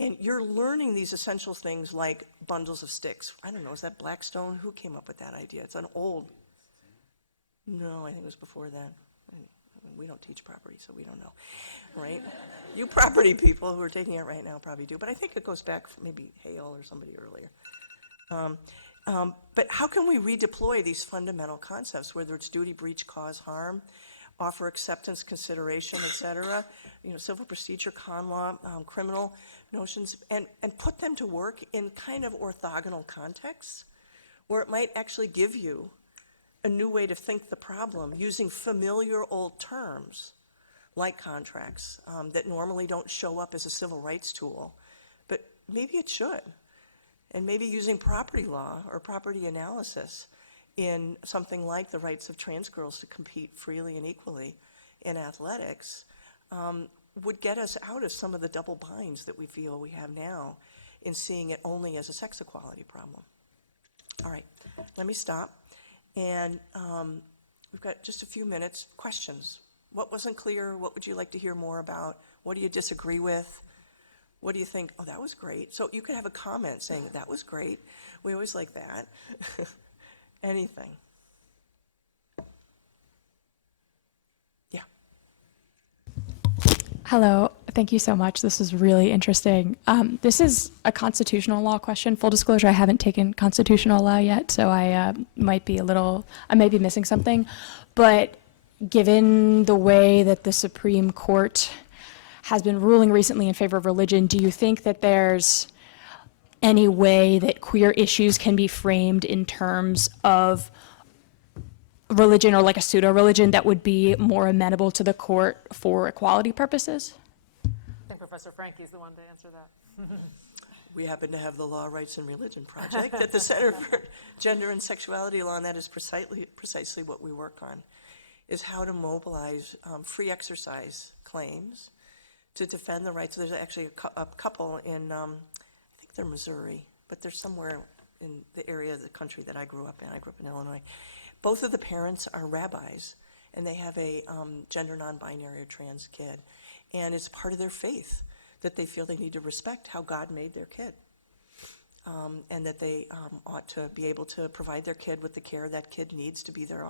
And you're learning these essential things like bundles of sticks. I don't know, is that Blackstone? Who came up with that idea? It's an old, no, I think it was before then. We don't teach property, so we don't know, right? You property people who are taking it right now probably do, but I think it goes back for maybe Hale or somebody earlier. But how can we redeploy these fundamental concepts, whether it's duty, breach, cause harm, offer acceptance, consideration, et cetera, civil procedure, con law, criminal notions, and put them to work in kind of orthogonal contexts where it might actually give you a new way to think the problem using familiar old terms like contracts that normally don't show up as a civil rights tool, but maybe it should. And maybe using property law or property analysis in something like the rights of trans girls to compete freely and equally in athletics would get us out of some of the double binds that we feel we have now in seeing it only as a sex equality problem. All right, let me stop. And we've got just a few minutes. Questions? What wasn't clear? What would you like to hear more about? What do you disagree with? What do you think? Oh, that was great. So you could have a comment saying, that was great. We always like that. Anything. Yeah. Hello, thank you so much. This is really interesting. This is a constitutional law question. Full disclosure, I haven't taken constitutional law yet, so I might be missing something. But given the way that the Supreme Court has been ruling recently in favor of religion, do you think that there's any way that queer issues can be framed in terms of religion or like a pseudo-religion that would be more amenable to the court for equality purposes? I think Professor Franke is the one to answer that. We happen to have the Law, Rights, and Religion Project at the Center for Gender and Sexuality Law, and that is precisely what we work on, is how to mobilize free exercise claims to defend the rights. There's actually a couple in, I think they're Missouri, but they're somewhere in the area of the country that I grew up in. I grew up in Illinois. Both of the parents are rabbis, and they have a gender non-binary or trans kid. And it's part of their faith that they feel they need to respect how God made their kid. And that they ought to be able to provide their kid with the care that kid needs to be their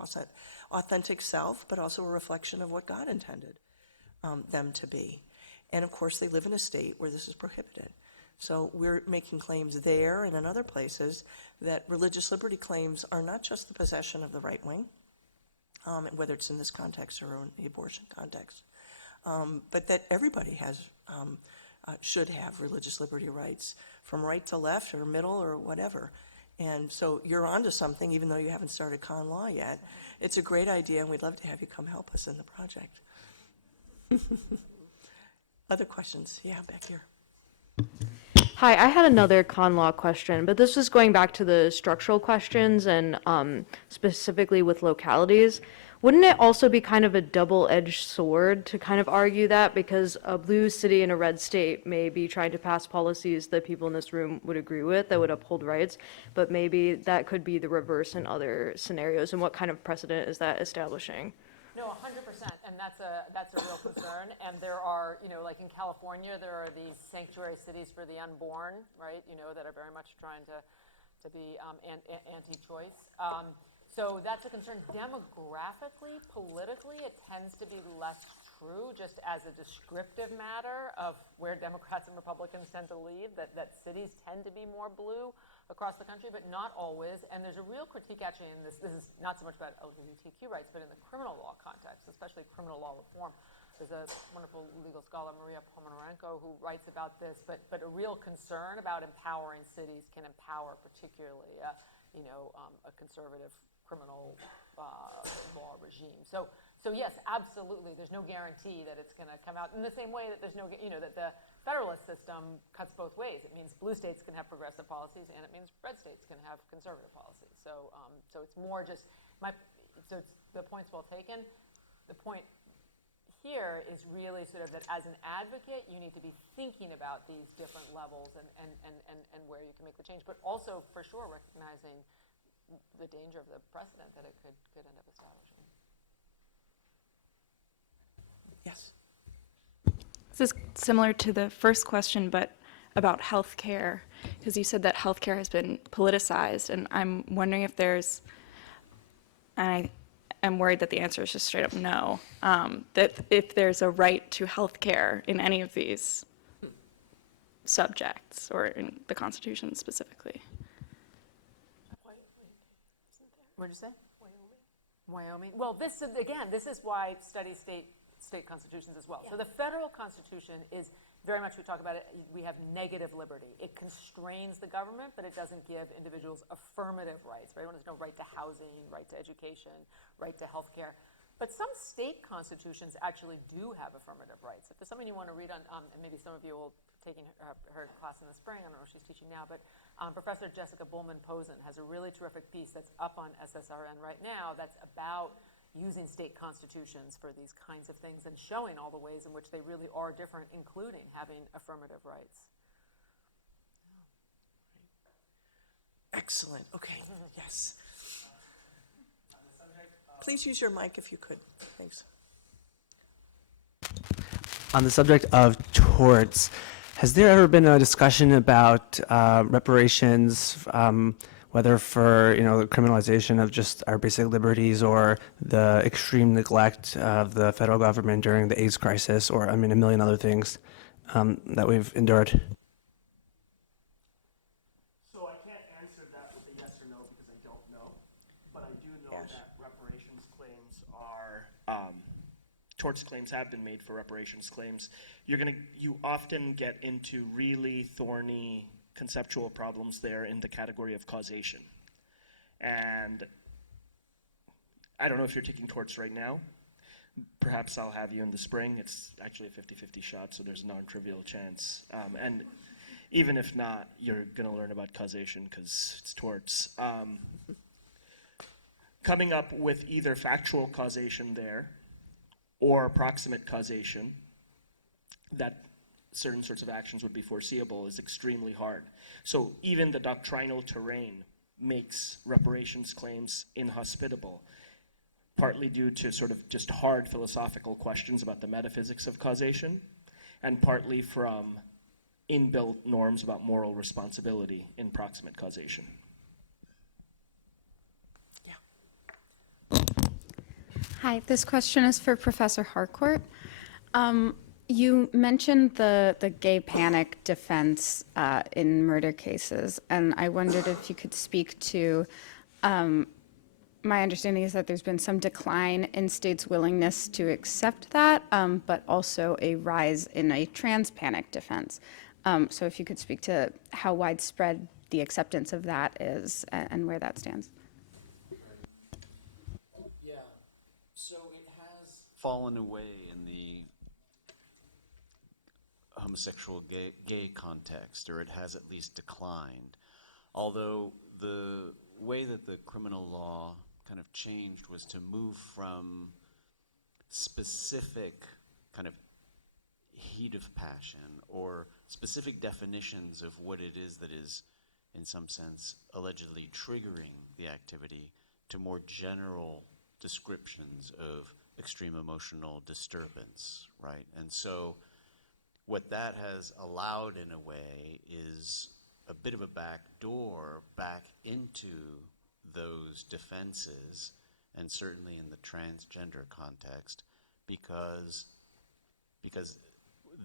authentic self, but also a reflection of what God intended them to be. And of course, they live in a state where this is prohibited. So we're making claims there and in other places that religious liberty claims are not just the possession of the right wing, whether it's in this context or in the abortion context, but that everybody should have religious liberty rights from right to left or middle or whatever. And so you're onto something, even though you haven't started con law yet. It's a great idea, and we'd love to have you come help us in the project. Other questions? Yeah, back here. Hi, I had another con law question, but this was going back to the structural questions and specifically with localities. Wouldn't it also be kind of a double-edged sword to kind of argue that, because a blue city and a red state may be trying to pass policies that people in this room would agree with that would uphold rights, but maybe that could be the reverse in other scenarios, and what kind of precedent is that establishing? No, 100%, and that's a real concern. And there are, like in California, there are these sanctuary cities for the unborn, right? That are very much trying to be anti-choice. So that's a concern. Demographically, politically, it tends to be less true, just as a descriptive matter of where Democrats and Republicans tend to lead, that cities tend to be more blue across the country, but not always. And there's a real critique actually in this is not so much about LGBTQ rights, but in the criminal law context, especially criminal law reform. There's a wonderful legal scholar, Maria Pomeranko, who writes about this, but a real concern about empowering cities can empower particularly a conservative criminal law regime. So yes, absolutely, there's no guarantee that it's going to come out in the same way that there's no, that the federalist system cuts both ways. It means blue states can have progressive policies, and it means red states can have conservative policies. So it's more just so it's, the point's well taken. The point here is really sort of that as an advocate, you need to be thinking about these different levels and where you can make the change, but also for sure recognizing the danger of the precedent that it could end up establishing. Yes. This is similar to the first question, but about healthcare, because you said that healthcare has been politicized, and I'm wondering if there's, and am worried that the answer is just straight up no. That if there's a right to health care in any of these subjects, or in the Constitution specifically. What'd you say? Wyoming. Well, this is, again, this is why study state constitutions as well. So the federal constitution is very much, we talk about it, we have negative liberty. It constrains the government, but it doesn't give individuals affirmative rights, right? Everyone has no right to housing, right to education, right to health care. But some state constitutions actually do have affirmative rights. If there's something you want to read on, and maybe some of you will taking her class in the spring, I don't know if she's teaching now, but Professor Jessica Bullman-Posen has a really terrific piece that's up on SSRN right now that's about using state constitutions for these kinds of things and showing all the ways in which they really are different, including having affirmative rights. Excellent. Okay, yes. Please use your mic if you could. Thanks. On the subject of torts, has there ever been a discussion about reparations, whether for the criminalization of just our basic liberties or the extreme neglect of the federal government during the AIDS crisis, or a million other things that we've endured? So I can't answer that with a yes or no because I don't know, but I do know Yes. that reparations claims are, torts claims have been made for reparations claims. You often get into really thorny conceptual problems there in the category of causation. And I don't know if you're taking torts right now. Perhaps I'll have you in the spring. It's actually a 50-50 shot, so there's a non-trivial chance. And even if not, you're going to learn about causation because it's torts. Coming up with either factual causation there or approximate causation that certain sorts of actions would be foreseeable is extremely hard. So even the doctrinal terrain makes reparations claims inhospitable, partly due to sort of just hard philosophical questions about the metaphysics of causation, and partly from inbuilt norms about moral responsibility in proximate causation. Hi, this question is for Professor Harcourt. You mentioned the gay panic defense in murder cases, and I wondered if you could speak to, my understanding is that there's been some decline in states' willingness to accept that, but also a rise in a trans panic defense. So if you could speak to how widespread the acceptance of that is and where that stands. Yeah, so it has fallen away in the homosexual gay context, or it has at least declined. Although the way that the criminal law kind of changed was to move from specific kind of heat of passion or specific definitions of what it is that is, in some sense, allegedly triggering the activity to more general descriptions of extreme emotional disturbance, right? And so what that has allowed in a way is a bit of a back door back into those defenses, and certainly in the transgender context, because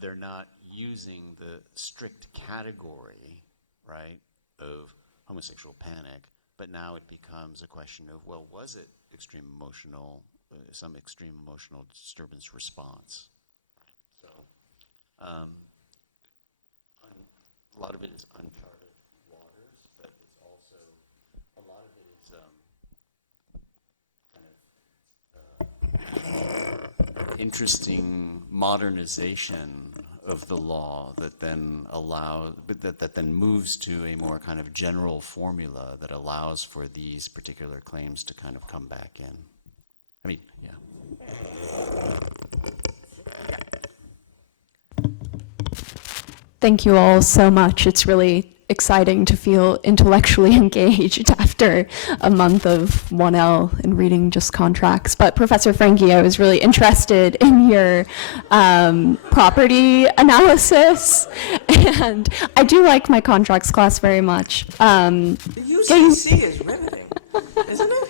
they're not using the strict category, right, of homosexual panic, but now it becomes a question of, well, was it extreme emotional, some extreme emotional disturbance response? So a lot of it is uncharted waters, but it's also, a lot of it is kind of interesting modernization of the law that then that then moves to a more kind of general formula that allows for these particular claims to kind of come back in. I mean, yeah. Thank you all so much. It's really exciting to feel intellectually engaged after a month of 1L and reading just contracts. But Professor Franke, I was really interested in your property analysis, and I do like my contracts class very much. The UCC is riveting, isn't it?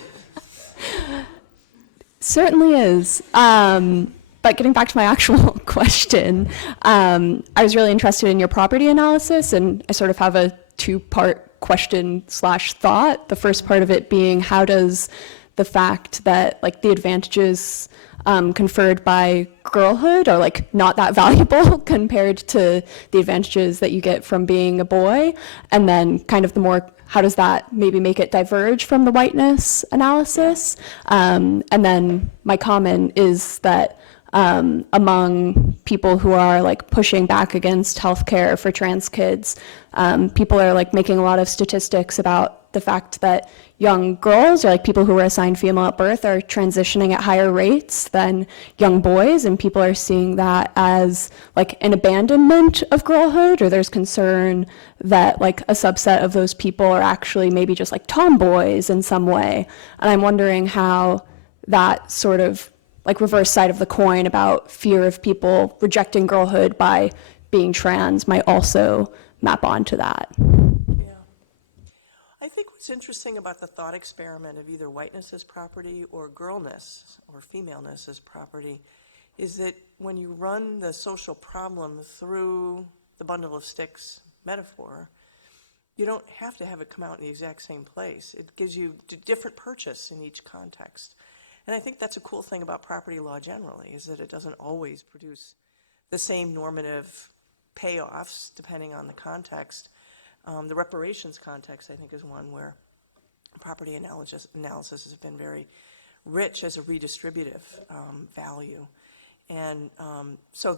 certainly is. But getting back to my actual question, I was really interested in your property analysis, and I sort of have a two-part question/thought. The first part of it being, how does the fact that like the advantages conferred by girlhood are like not that valuable compared to the advantages that you get from being a boy, and then kind of the more, how does that maybe make it diverge from the whiteness analysis? And then my comment is that among people who are like pushing back against healthcare for trans kids, people are like making a lot of statistics about the fact that young girls, or like people who were assigned female at birth, are transitioning at higher rates than young boys, and people are seeing that as like an abandonment of girlhood, or there's concern that like a subset of those people are actually maybe just like tomboys in some way. And I'm wondering how that sort of like reverse side of the coin about fear of people rejecting girlhood by being trans might also map onto that. Yeah. I think what's interesting about the thought experiment of either whiteness as property or girlness or femaleness as property is that when you run the social problem through the bundle of sticks metaphor, you don't have to have it come out in the exact same place. It gives you different purchase in each context. And I think that's a cool thing about property law generally, is that it doesn't always produce the same normative payoffs depending on the context. The reparations context, I think, is one where property analysis has been very rich as a redistributive value. And so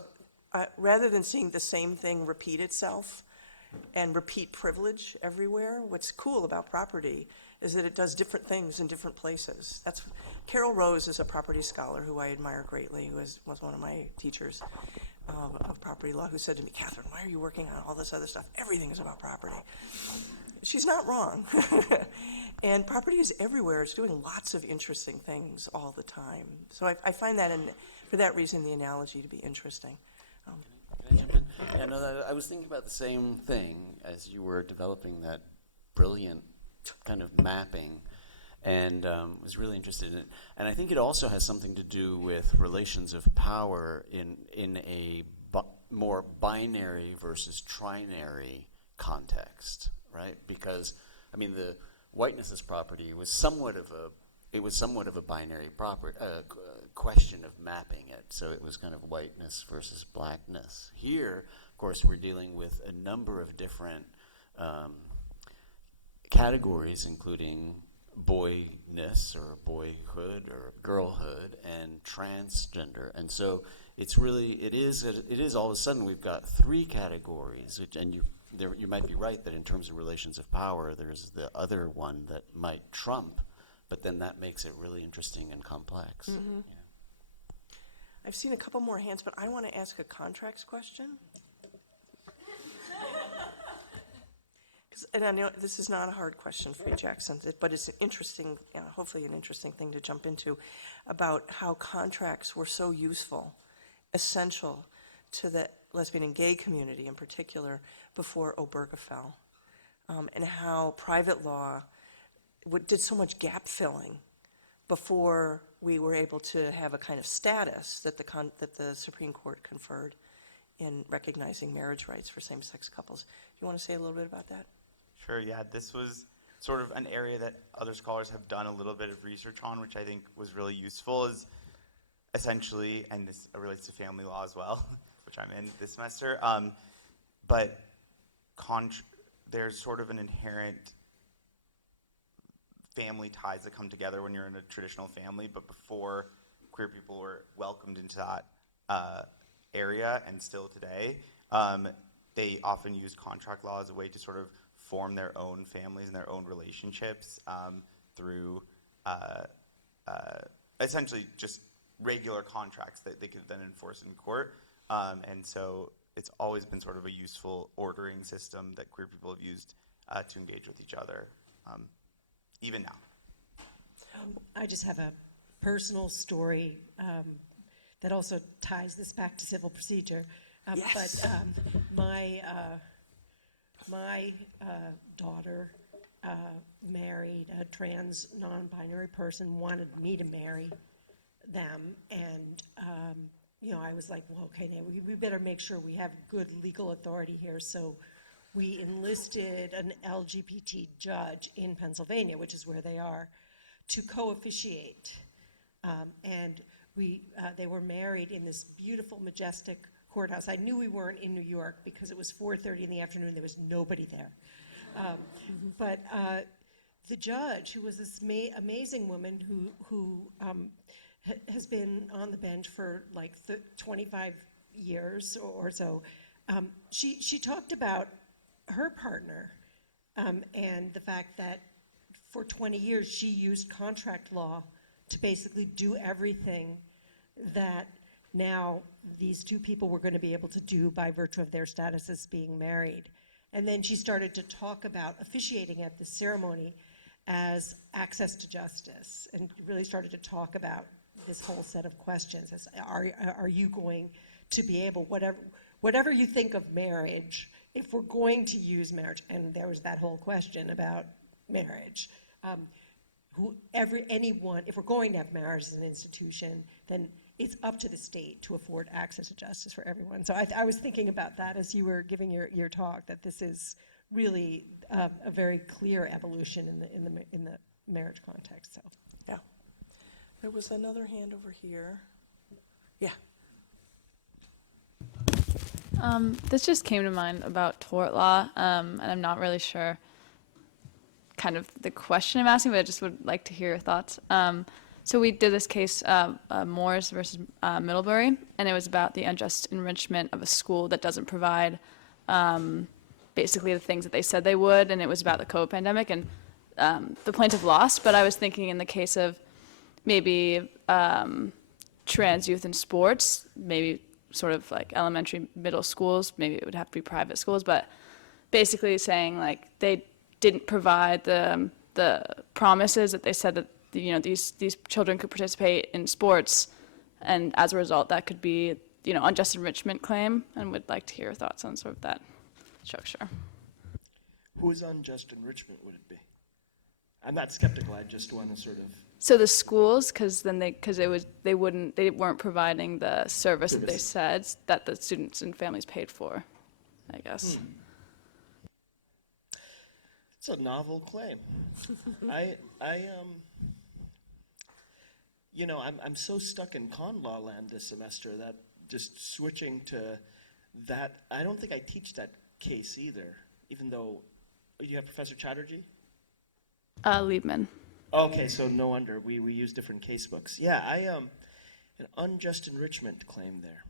rather than seeing the same thing repeat itself and repeat privilege everywhere, what's cool about property is that it does different things in different places. That's Carol Rose is a property scholar who I admire greatly, who was one of my teachers of property law, who said to me, Catherine, why are you working on all this other stuff? Everything is about property. She's not wrong. And property is everywhere. It's doing lots of interesting things all the time. So I find that, for that reason, the analogy to be interesting. Can I jump in? Yeah, no, I was thinking about the same thing as you were developing that brilliant kind of mapping, and was really interested in it. And I think it also has something to do with relations of power in a more binary versus trinary context, right? Because I mean, the whiteness as property was somewhat of a binary question of mapping it. So it was kind of whiteness versus blackness. Here, of course, we're dealing with a number of different categories, including boyness or boyhood or girlhood and transgender. And so it is all of a sudden we've got three categories, and you might be right that in terms of relations of power, there's the other one that might trump, but then that makes it really interesting and complex. Mm-hmm. You know? I've seen a couple more hands, but I want to ask a contracts question. And I know this is not a hard question for you, Jackson, but it's an interesting, hopefully an interesting thing to jump into, about how contracts were so useful, essential to the lesbian and gay community in particular before Obergefell, and how private law did so much gap filling before we were able to have a kind of status that the Supreme Court conferred in recognizing marriage rights for same-sex couples. You want to say a little bit about that? Sure, yeah, this was sort of an area that other scholars have done a little bit of research on, which I think was really useful, is essentially, and this relates to family law as well, which I'm in this semester, but there's sort of an inherent family ties that come together when you're in a traditional family, but before queer people were welcomed into that area, and still today, they often use contract law as a way to sort of form their own families and their own relationships through essentially just regular contracts that they could then enforce in court. And so it's always been sort of a useful ordering system that queer people have used to engage with each other, even now. I just have a personal story that also ties this back to civil procedure. Yes. But my daughter married a trans non-binary person, wanted me to marry them, and, I was like, well, okay, now we better make sure we have good legal authority here, so we enlisted an LGBT judge in Pennsylvania, which is where they are, to co-officiate. And they were married in this beautiful, majestic courthouse. I knew we weren't in New York because it was 4:30 in the afternoon, there was nobody there. But the judge, who was this amazing woman who has been on the bench for like 25 years or so, she talked about her partner and the fact that for 20 years she used contract law to basically do everything that now these two people were going to be able to do by virtue of their status as being married. And then she started to talk about officiating at the ceremony as access to justice, and really started to talk about this whole set of questions as are you going to be able, whatever you think of marriage, if we're going to use marriage, and there was that whole question about marriage, anyone, if we're going to have marriage as an institution, then it's up to the state to afford access to justice for everyone. So I was thinking about that as you were giving your talk, that this is really a very clear evolution in the marriage context. So Yeah. There was another hand over here. Yeah. This just came to mind about tort law, and I'm not really sure kind of the question I'm asking, but I just would like to hear your thoughts. So we did this case, Moores versus Middlebury, and it was about the unjust enrichment of a school that doesn't provide basically the things that they said they would, and it was about the COVID pandemic, and the plaintiff lost, but I was thinking in the case of maybe trans youth in sports, maybe sort of like elementary, middle schools, maybe it would have to be private schools, but basically saying like they didn't provide the promises that they said that these children could participate in sports, and as a result that could be unjust enrichment claim, and would like to hear your thoughts on sort of that structure. Whose unjust enrichment would it be? I'm not skeptical, I just want to sort of... So the schools, because they weren't providing the service that they said that the students and families paid for, I guess. It's a novel claim. I'm so stuck in con law land this semester that just switching to that, I don't think I teach that case either, even though, you have Professor Chatterjee? Liebman. Okay, so no wonder, we use different case books. Yeah, an unjust enrichment claim there.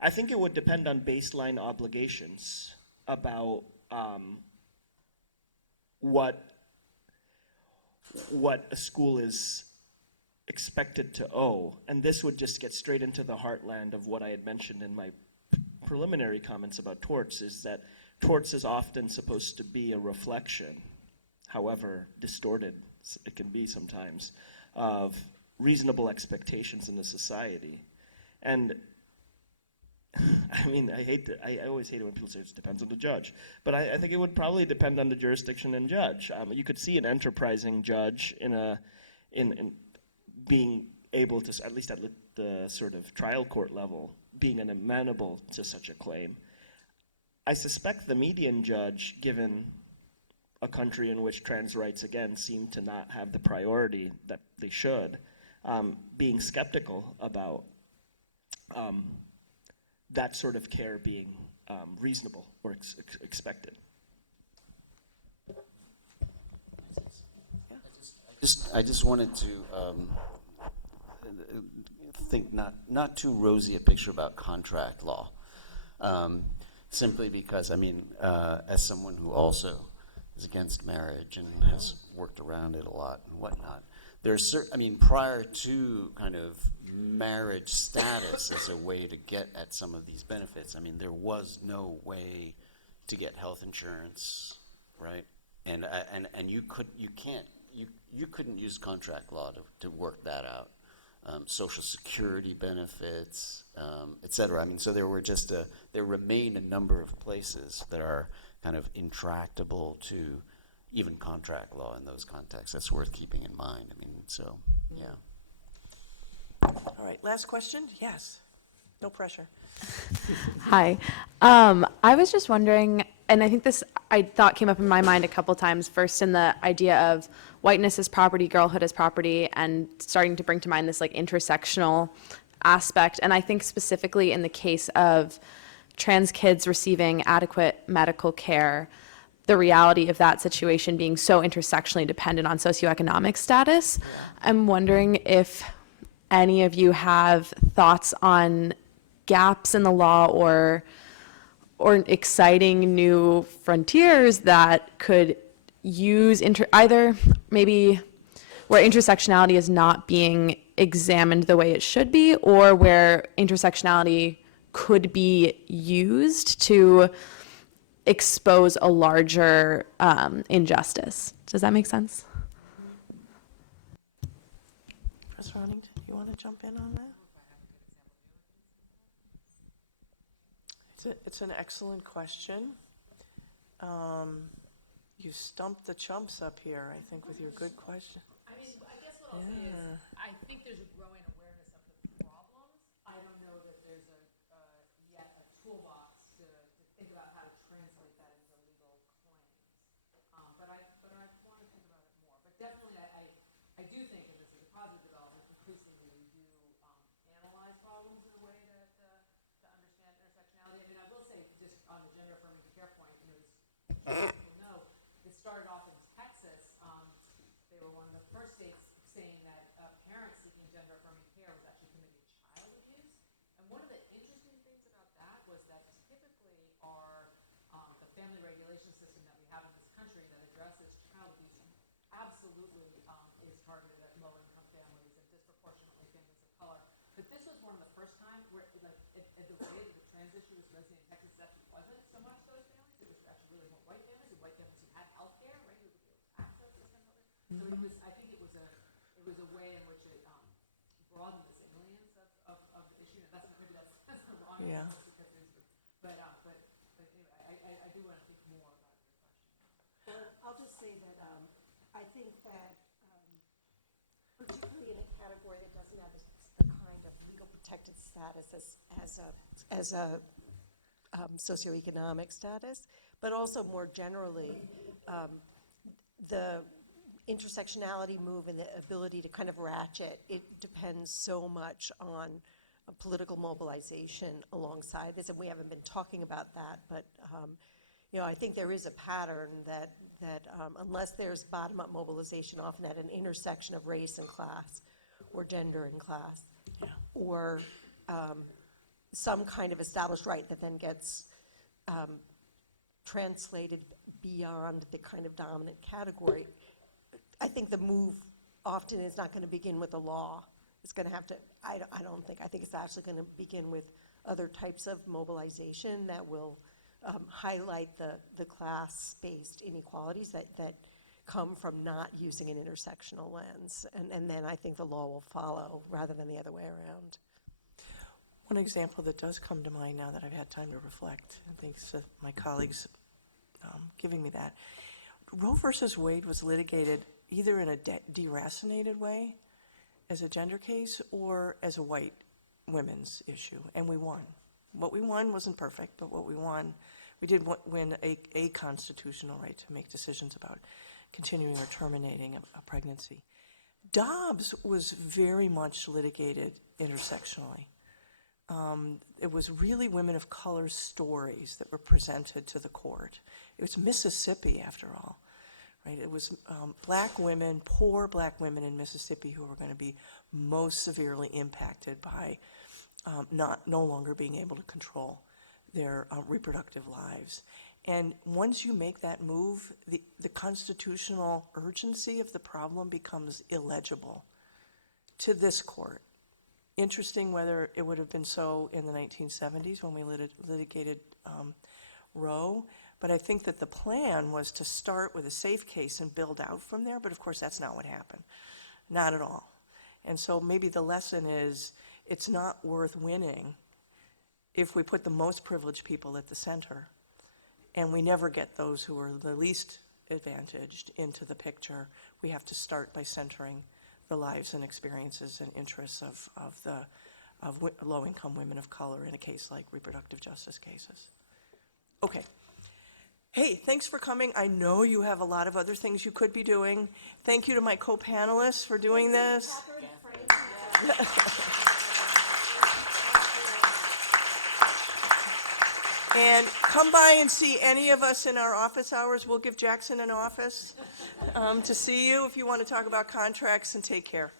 I think it would depend on baseline obligations about what a school is expected to owe, and this would just get straight into the heartland of what I had mentioned in my preliminary comments about torts, is that torts is often supposed to be a reflection, however distorted it can be sometimes, of reasonable expectations in the society. And I mean, I always hate it when people say it depends on the judge, but I think it would probably depend on the jurisdiction and judge. You could see an enterprising judge in being able to, at least at the sort of trial court level, being amenable to such a claim. I suspect the median judge, given a country in which trans rights, again, seem to not have the priority that they should, being skeptical about that sort of care being reasonable or expected. I just wanted to think not too rosy a picture about contract law, simply because, I mean, as someone who also is against marriage and has worked around it a lot and whatnot, there's prior to kind of marriage status as a way to get at some of these benefits, I mean, there was no way to get health insurance, right? And you couldn't use contract law to work that out. Social Security benefits, et cetera. I mean, so there remain a number of places that are kind of intractable to even contract law in those contexts. That's worth keeping in mind. I mean, so, yeah. All right, last question? Yes. No pressure. Hi. I was just wondering, and I think this I thought came up in my mind a couple times, first in the idea of whiteness as property, girlhood as property, and starting to bring to mind this like intersectional aspect. And I think specifically in the case of trans kids receiving adequate medical care, the reality of that situation being so intersectionally dependent on socioeconomic status. I'm wondering if any of you have thoughts on gaps in the law or exciting new frontiers that could use either maybe where intersectionality is not being examined the way it should be, or where intersectionality could be used to expose a larger injustice. Does that make sense? Professor Huntington, you want to jump in on that? It's an excellent question. You stumped the chumps up here, I think, with your good question. I mean, I guess what I'll say is, I think there's a growing awareness of the problems. I don't know that there's yet a toolbox to think about how to translate that into legal claims. But I want to think about it more. But definitely, I do think, and this is a positive development, increasingly we do analyze problems in a way to understand intersectionality. I mean, I will say, just on the gender affirming care point, people know, this started off in Texas. They were one of the first states saying that parents seeking gender affirming care was actually committing child abuse. And one of the interesting things about that was that typically the family regulation system that we have in this country that addresses child abuse absolutely is targeted at low-income families and disproportionately families of color. But this was one of the first times where, like, at the way that the trans issue was raised in Texas, it actually wasn't so much those families. It was actually really more white families and white families who had health care, right, who would be able to access this kind of other. So it was, I think it was a way in which it broadened the salience of the issue. And maybe that's the wrong Yeah. answer, but anyway, I do want to think more about your question. Well, I'll just say that I think that particularly in a category that doesn't have the kind of legal protected status as a socioeconomic status, but also more generally, the intersectionality move and the ability to kind of ratchet, it depends so much on a political mobilization alongside this, and we haven't been talking about that, but I think there is a pattern that unless there's bottom-up mobilization, often at an intersection of race and class, or gender and class, or some kind of established right that then gets translated beyond the kind of dominant category. I think the move often is not going to begin with the law. It's going to have to, I think it's actually going to begin with other types of mobilization that will highlight the class-based inequalities that come from not using an intersectional lens. And then I think the law will follow rather than the other way around. One example that does come to mind now that I've had time to reflect, and thanks to my colleagues giving me that, Roe versus Wade was litigated either in a deracinated way as a gender case or as a white women's issue, and we won. What we won wasn't perfect, but what we won, we did win a constitutional right to make decisions about continuing or terminating a pregnancy. Dobbs was very much litigated intersectionally. It was really women of color stories that were presented to the court. It was Mississippi, after all, right? It was black women, poor black women in Mississippi who were going to be most severely impacted by no longer being able to control their reproductive lives. And once you make that move, the constitutional urgency of the problem becomes illegible to this court. Interesting whether it would have been so in the 1970s when we litigated Roe, but I think that the plan was to start with a safe case and build out from there, but of course that's not what happened, not at all. And so maybe the lesson is it's not worth winning if we put the most privileged people at the center and we never get those who are the least advantaged into the picture. We have to start by centering the lives and experiences and interests of low-income women of color in a case like reproductive justice cases. Okay. Hey, thanks for coming. I know you have a lot of other things you could be doing. Thank you to my co-panelists for doing this. And come by and see any of us in our office hours. We'll give Jackson an office to see you if you want to talk about contracts, and take care.